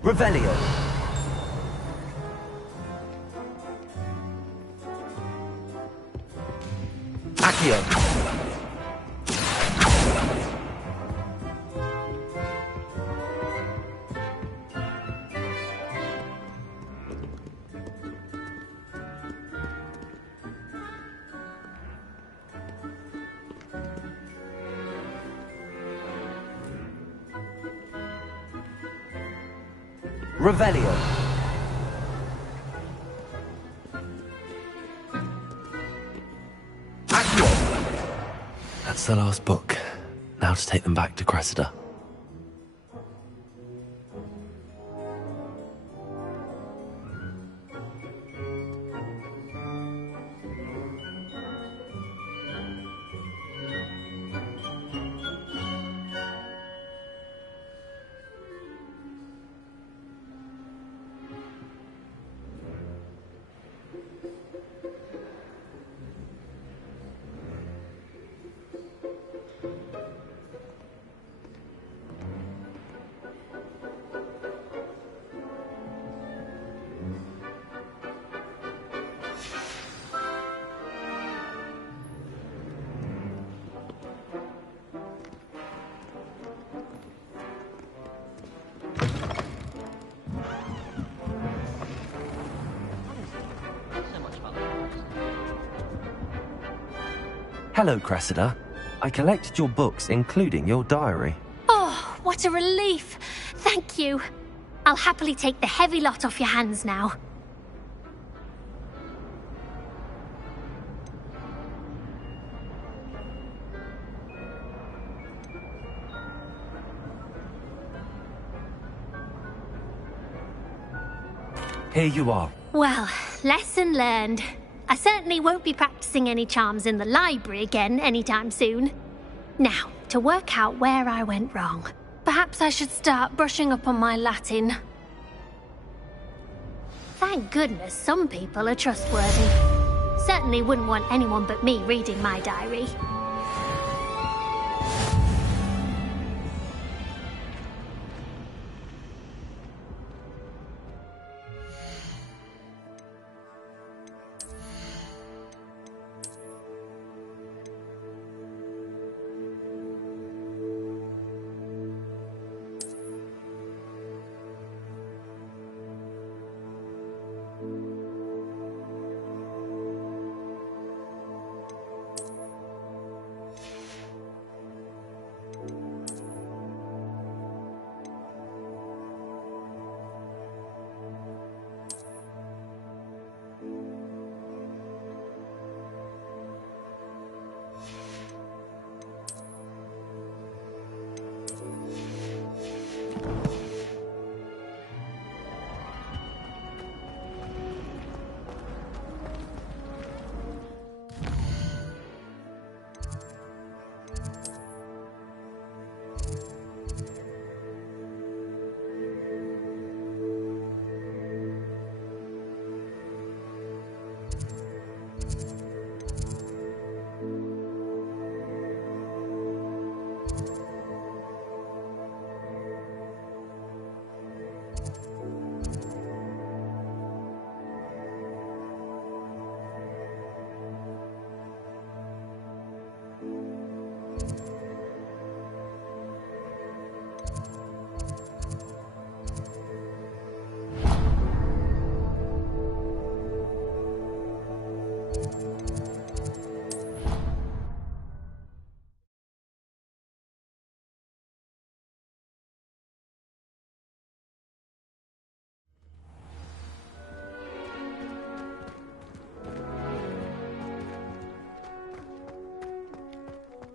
Revelio. Accio. Revelio. Accio. That's the last book. Now to take them back to Cressida. Hello, Cressida. I collected your books, including your diary. Oh, what a relief. Thank you. I'll happily take the heavy lot off your hands now. Here you are. Well, lesson learned. I certainly won't be practicing any charms in the library again anytime soon. Now, to work out where I went wrong. Perhaps I should start brushing up on my Latin. Thank goodness some people are trustworthy. Certainly wouldn't want anyone but me reading my diary.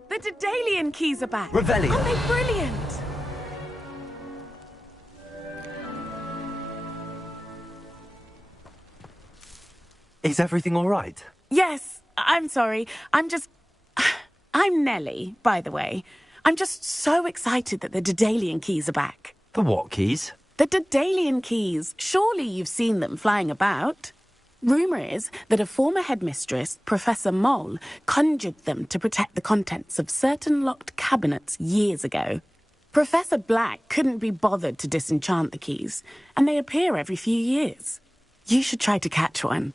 The Daedalian keys are back. Revelio. Aren't they brilliant? Is everything all right? Yes, I'm sorry. I'm Nellie, by the way. I'm just so excited that the Daedalian keys are back. The what keys? The Daedalian keys. Surely you've seen them flying about. Rumour is that a former headmistress, Professor Mole, conjured them to protect the contents of certain locked cabinets years ago. Professor Black couldn't be bothered to disenchant the keys, and they appear every few years. You should try to catch one.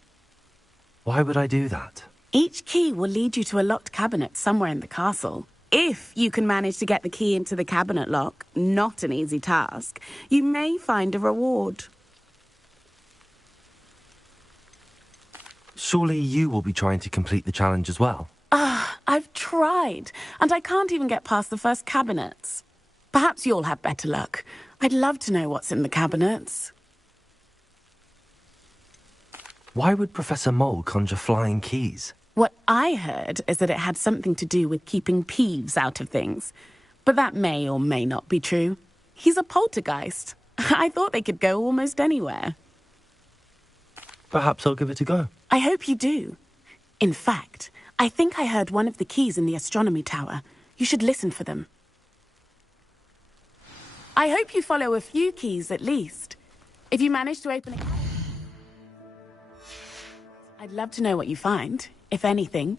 Why would I do that? Each key will lead you to a locked cabinet somewhere in the castle. If you can manage to get the key into the cabinet lock, not an easy task, you may find a reward. Surely you will be trying to complete the challenge as well. I've tried, and I can't even get past the first cabinets. Perhaps you'll have better luck. I'd love to know what's in the cabinets. Why would Professor Mole conjure flying keys? What I heard is that it had something to do with keeping Peeves out of things. But that may or may not be true. He's a poltergeist. I thought they could go almost anywhere. Perhaps I'll give it a go. I hope you do. In fact, I think I heard one of the keys in the astronomy tower. You should listen for them. I hope you follow a few keys at least. If you manage to open it, I'd love to know what you find, if anything.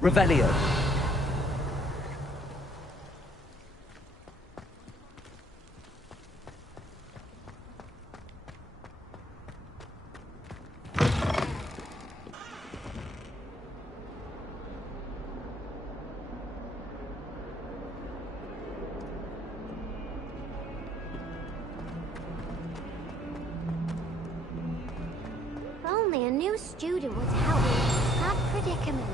Revelio. new student would help me in a sad predicament.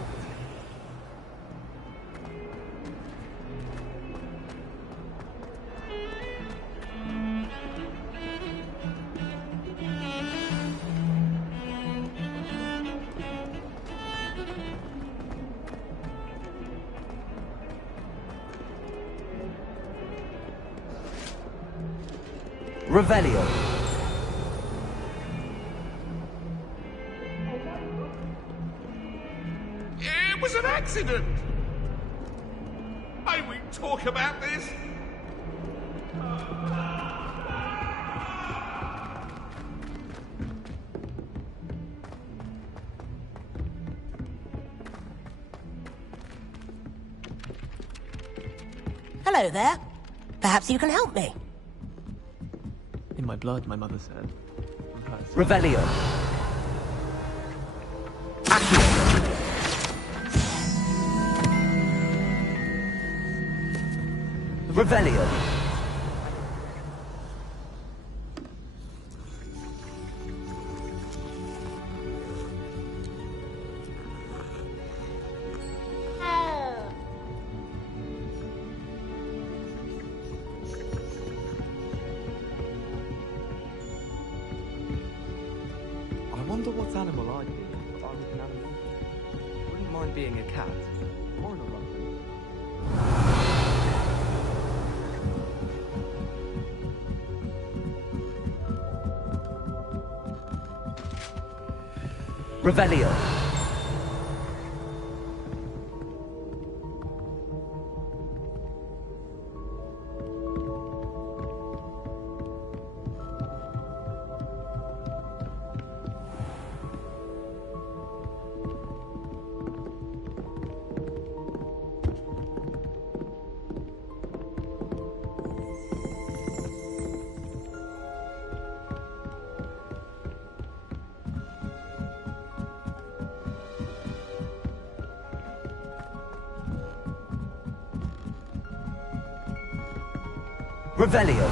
Revelio. It was an accident. May we talk about this? Hello there. Perhaps you can help me. In my blood, my mother said. Revelio. Revelio. I wonder what animal I'd be if I was an animal. Wouldn't mind being a cat or an orangutan. Revelio. Revelio.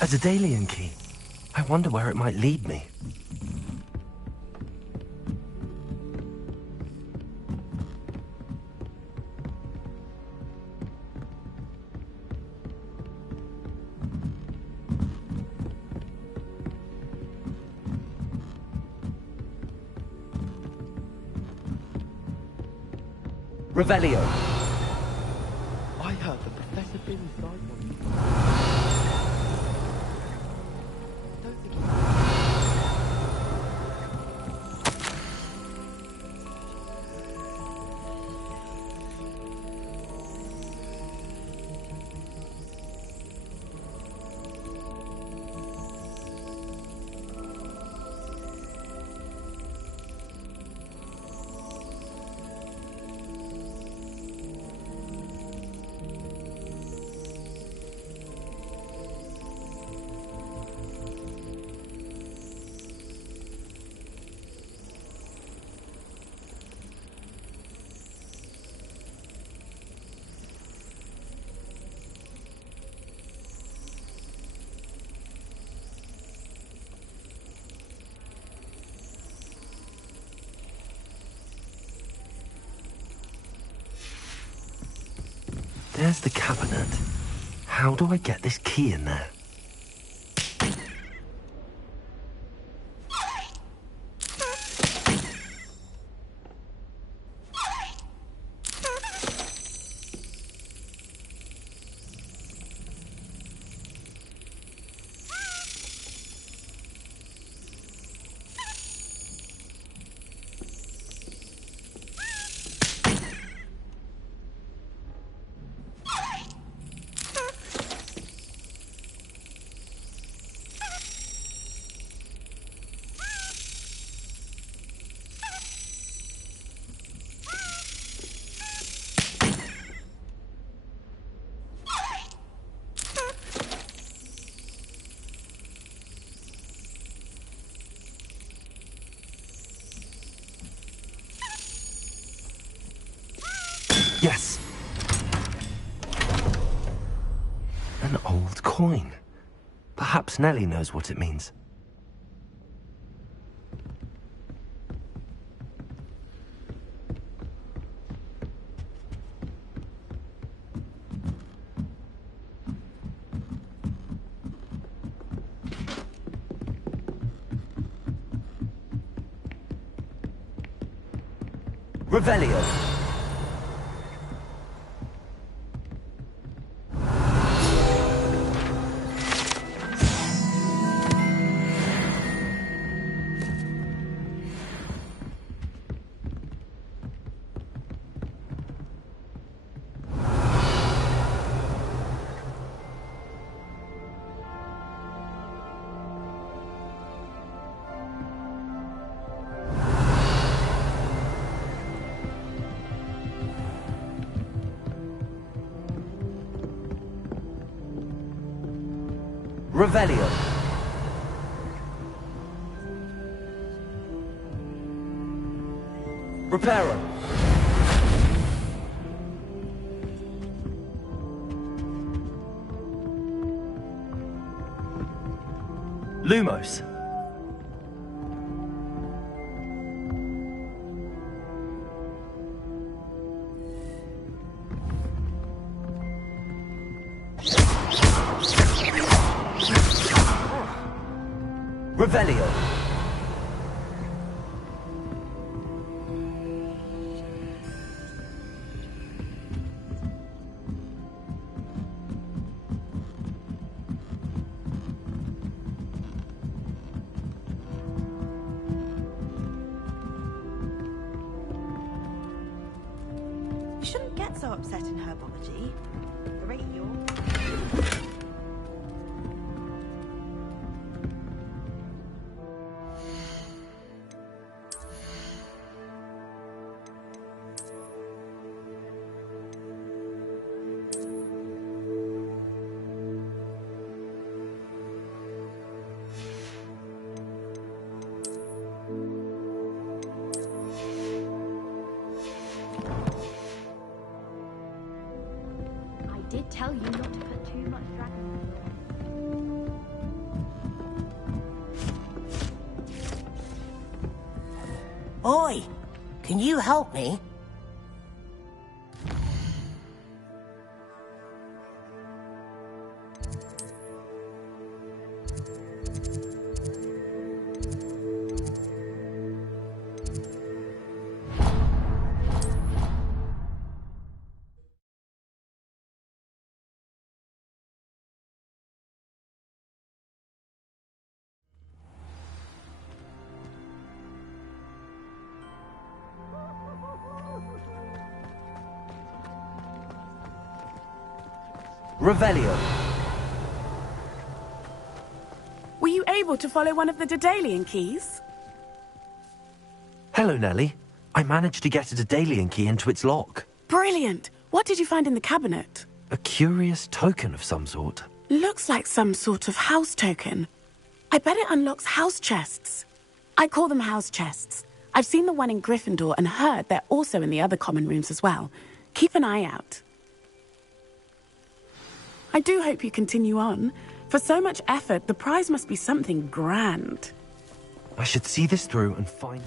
A Daedalian key. I wonder where it might lead me. Revelio. I heard that Professor Binns died one day. Don't think There's the cabinet. How do I get this key in there? Yes. An old coin. Perhaps Nellie knows what it means. Revelio. Revelio. Reparo. Lumos. Revelio. You shouldn't get so upset in herbology. The rate you're... did tell you not to put too much dragon. Oi! Can you help me? Revelio. Were you able to follow one of the Daedalian keys? Hello, Nellie. I managed to get a Daedalian key into its lock. Brilliant! What did you find in the cabinet? A curious token of some sort. Looks like some sort of house token. I bet it unlocks house chests. I call them house chests. I've seen the one in Gryffindor and heard they're also in the other common rooms as well. Keep an eye out. I do hope you continue on. For so much effort, the prize must be something grand. I should see this through and find...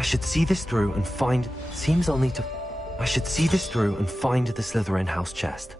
I should see this through and find... Seems I'll need to... I should see this through and find the Slytherin house chest.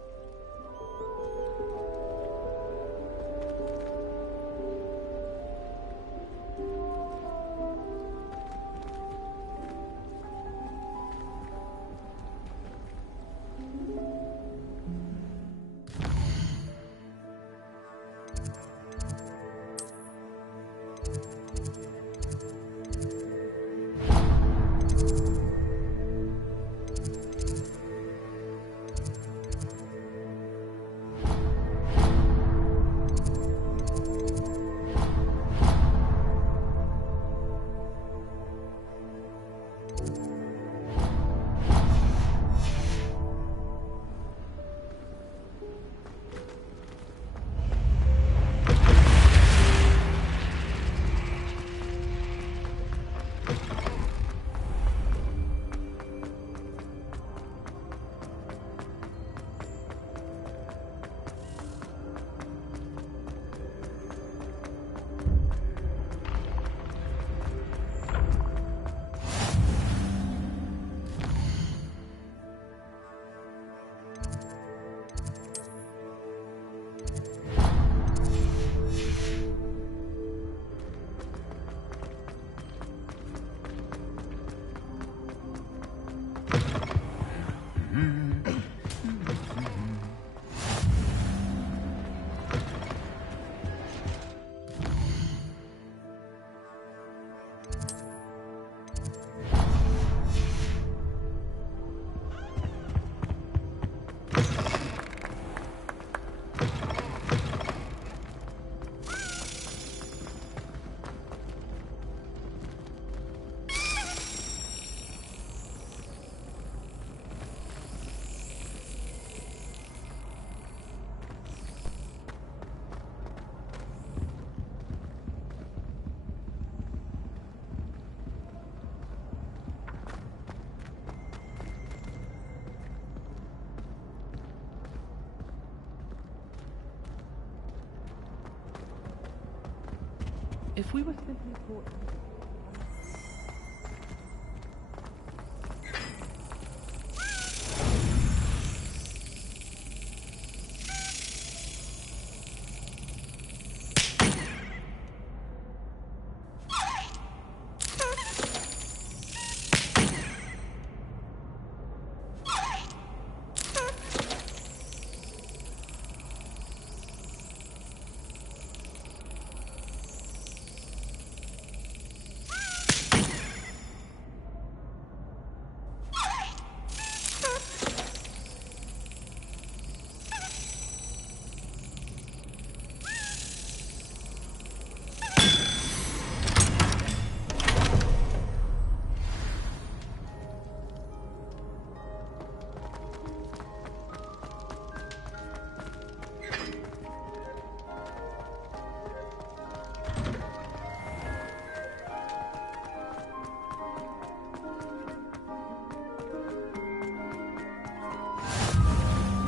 If we were simply caught...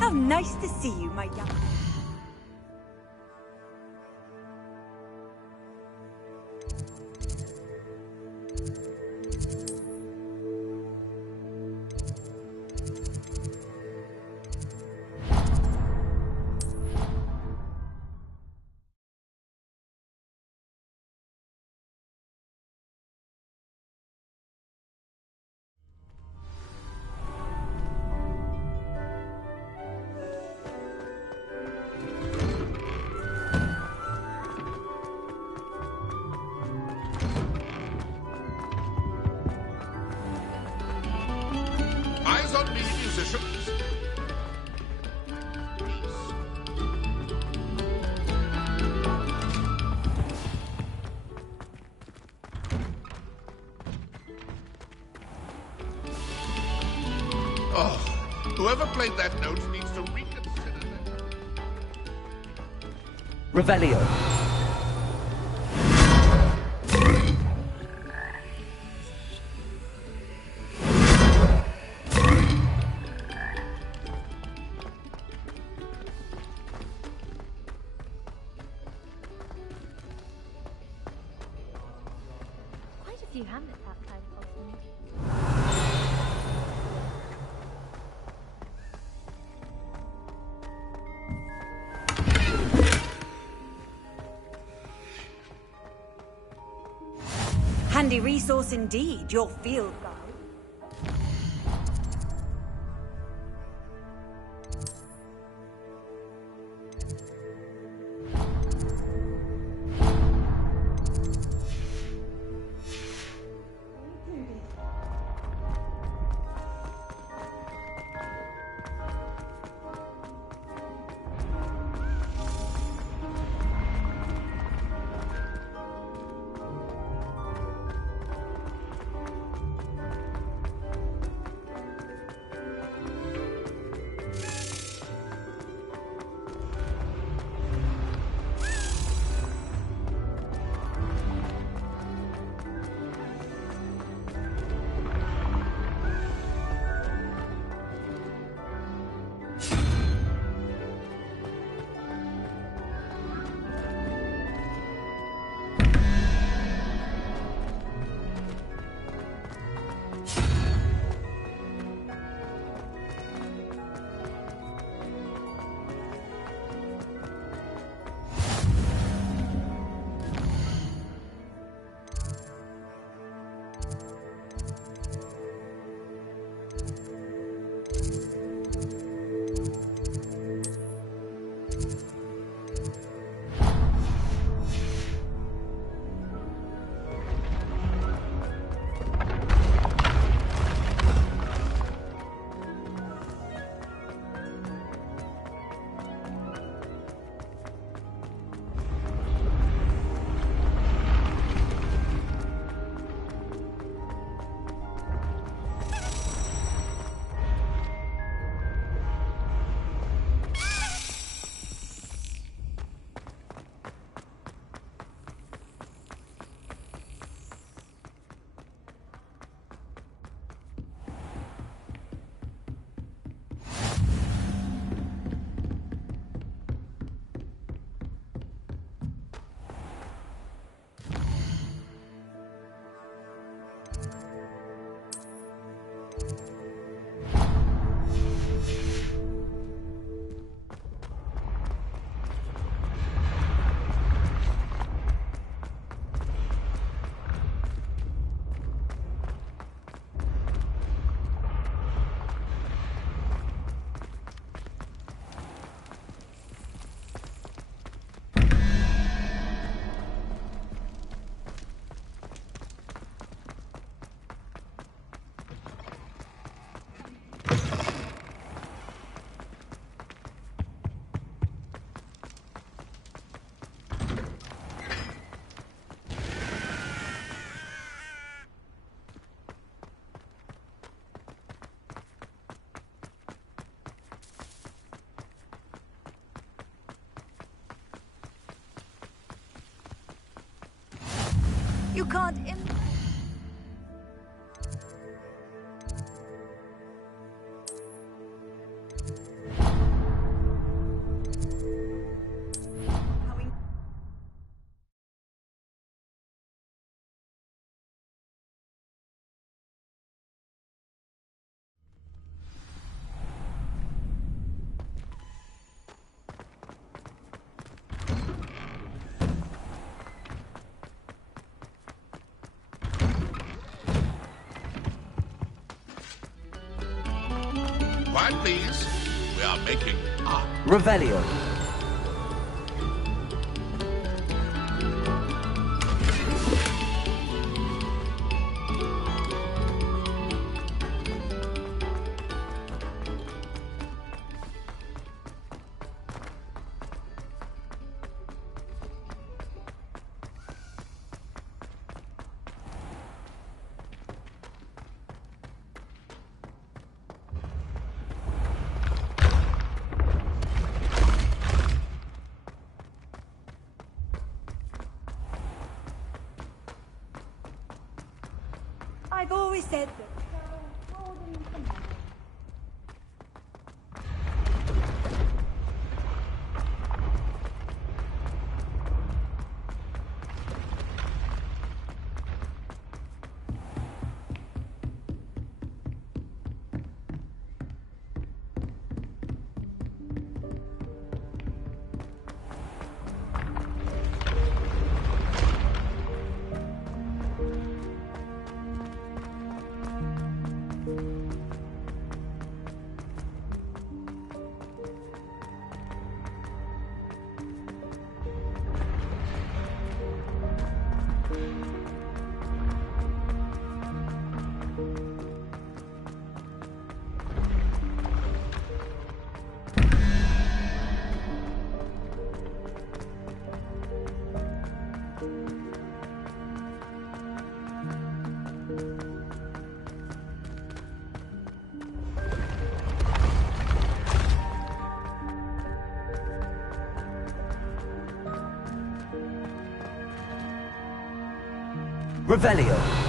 How nice to see you, my young... Eyes on me, musicians. Oh, whoever played that note needs to reconsider that. Revelio. Quite a few hamlets outside of Hogsmeade. Handy resource indeed, your field guide. You can't. Quiet, please. We are making art. Revelio. I've always said that travel broadens the mind. Revelio.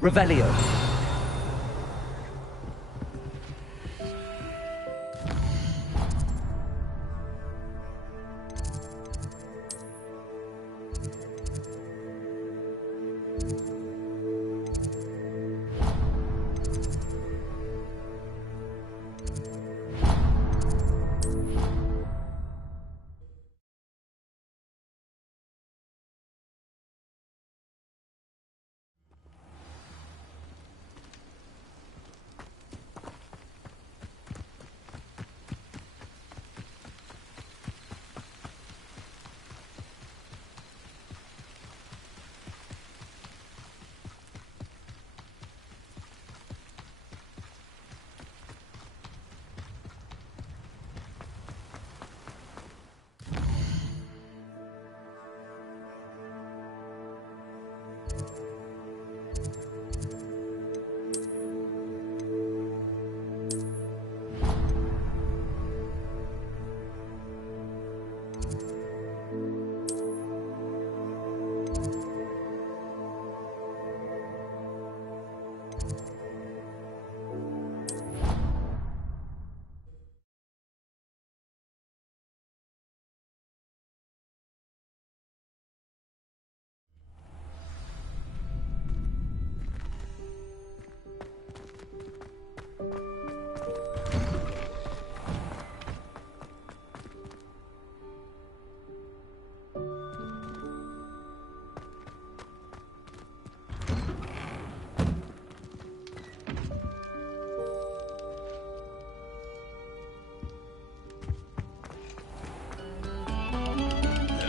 Revelio.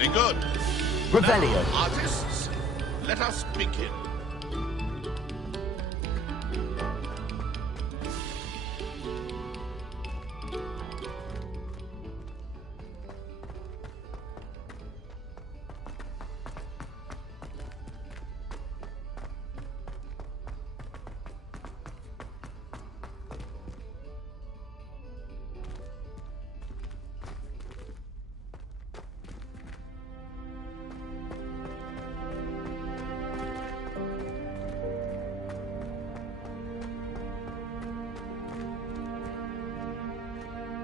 Very good. Revelio. Now, artists, let us begin.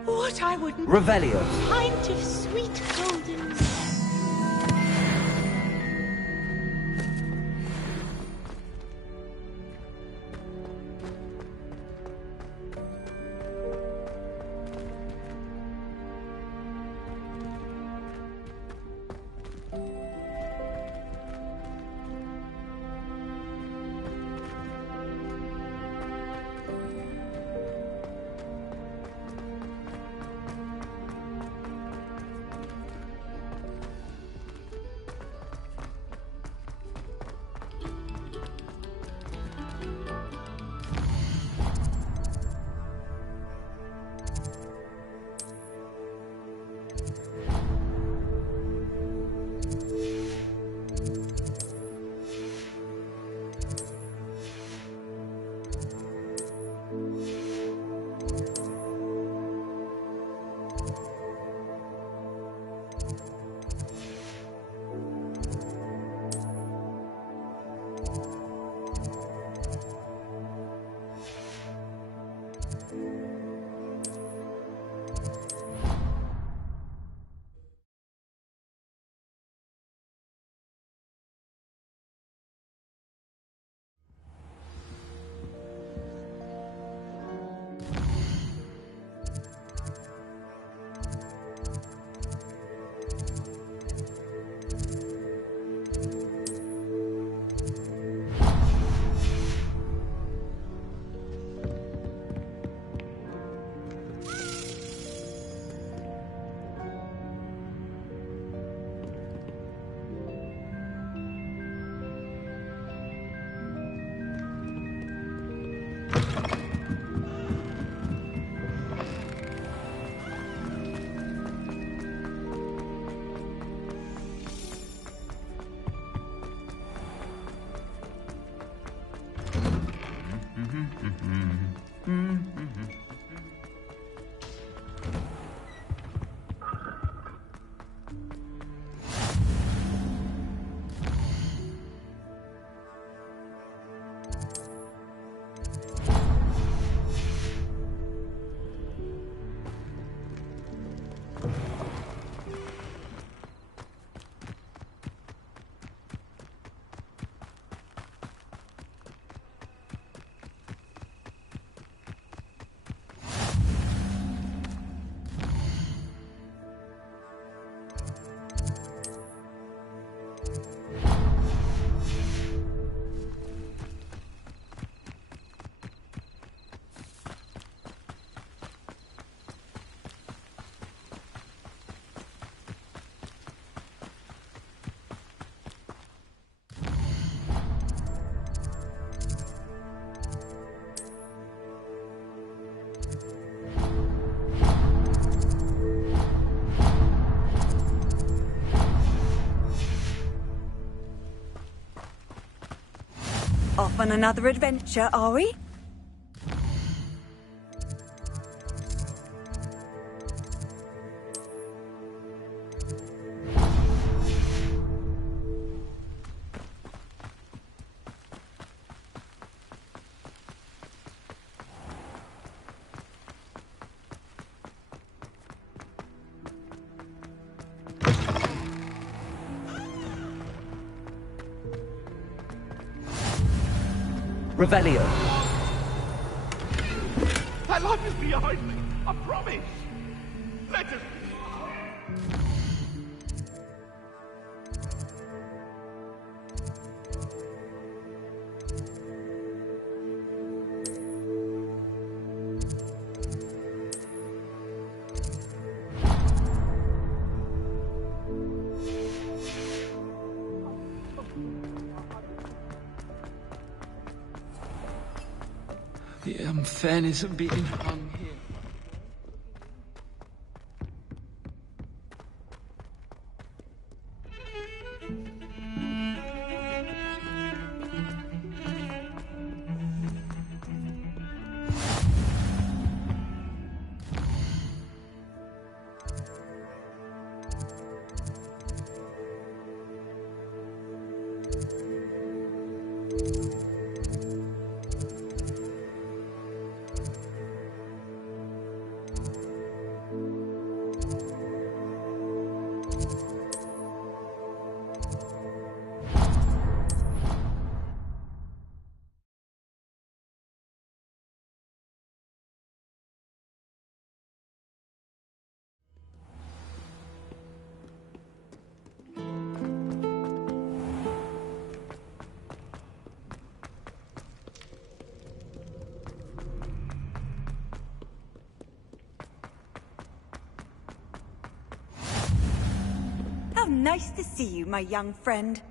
What I wouldn't... Revelio. Pint of sweet golden... Off on another adventure, are we? Revelio. That life is behind me. I promise. Let us. unfairness of being hung here. How nice to see you, my young friend.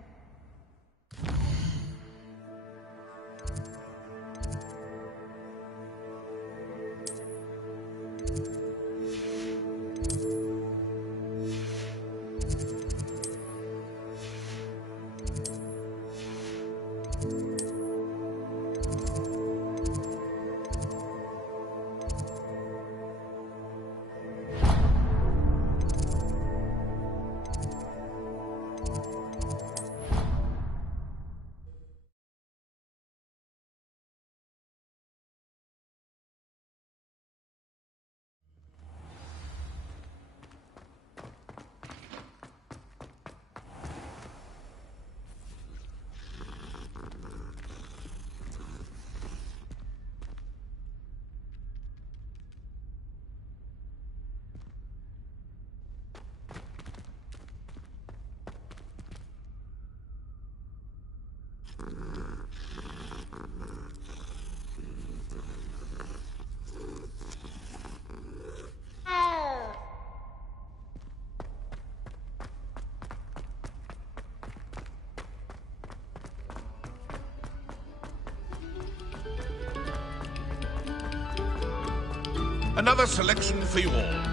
Another selection for you all.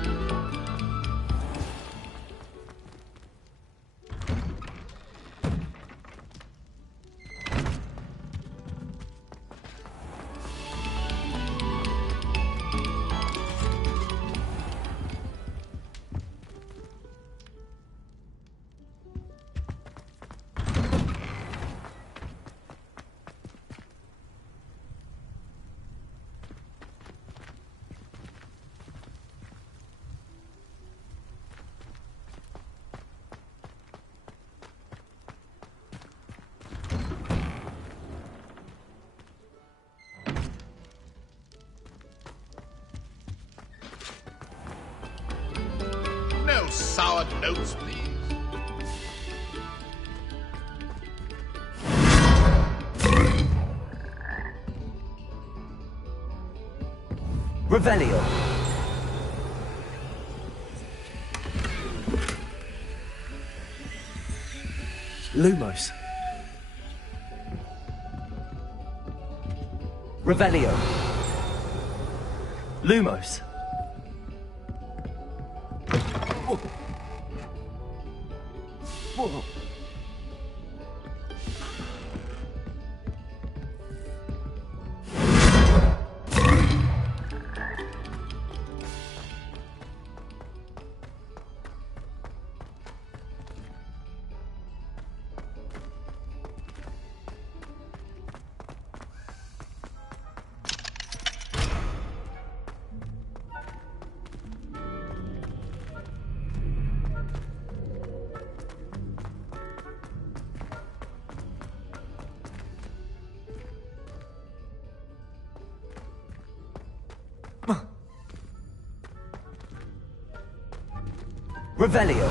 No sour notes, please. Revelio. Lumos. Revelio. Lumos. Whoa. Revelio.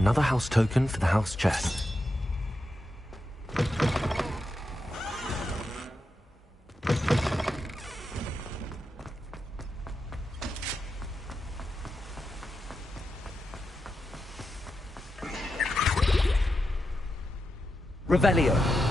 Another house token for the house chest. Revelio.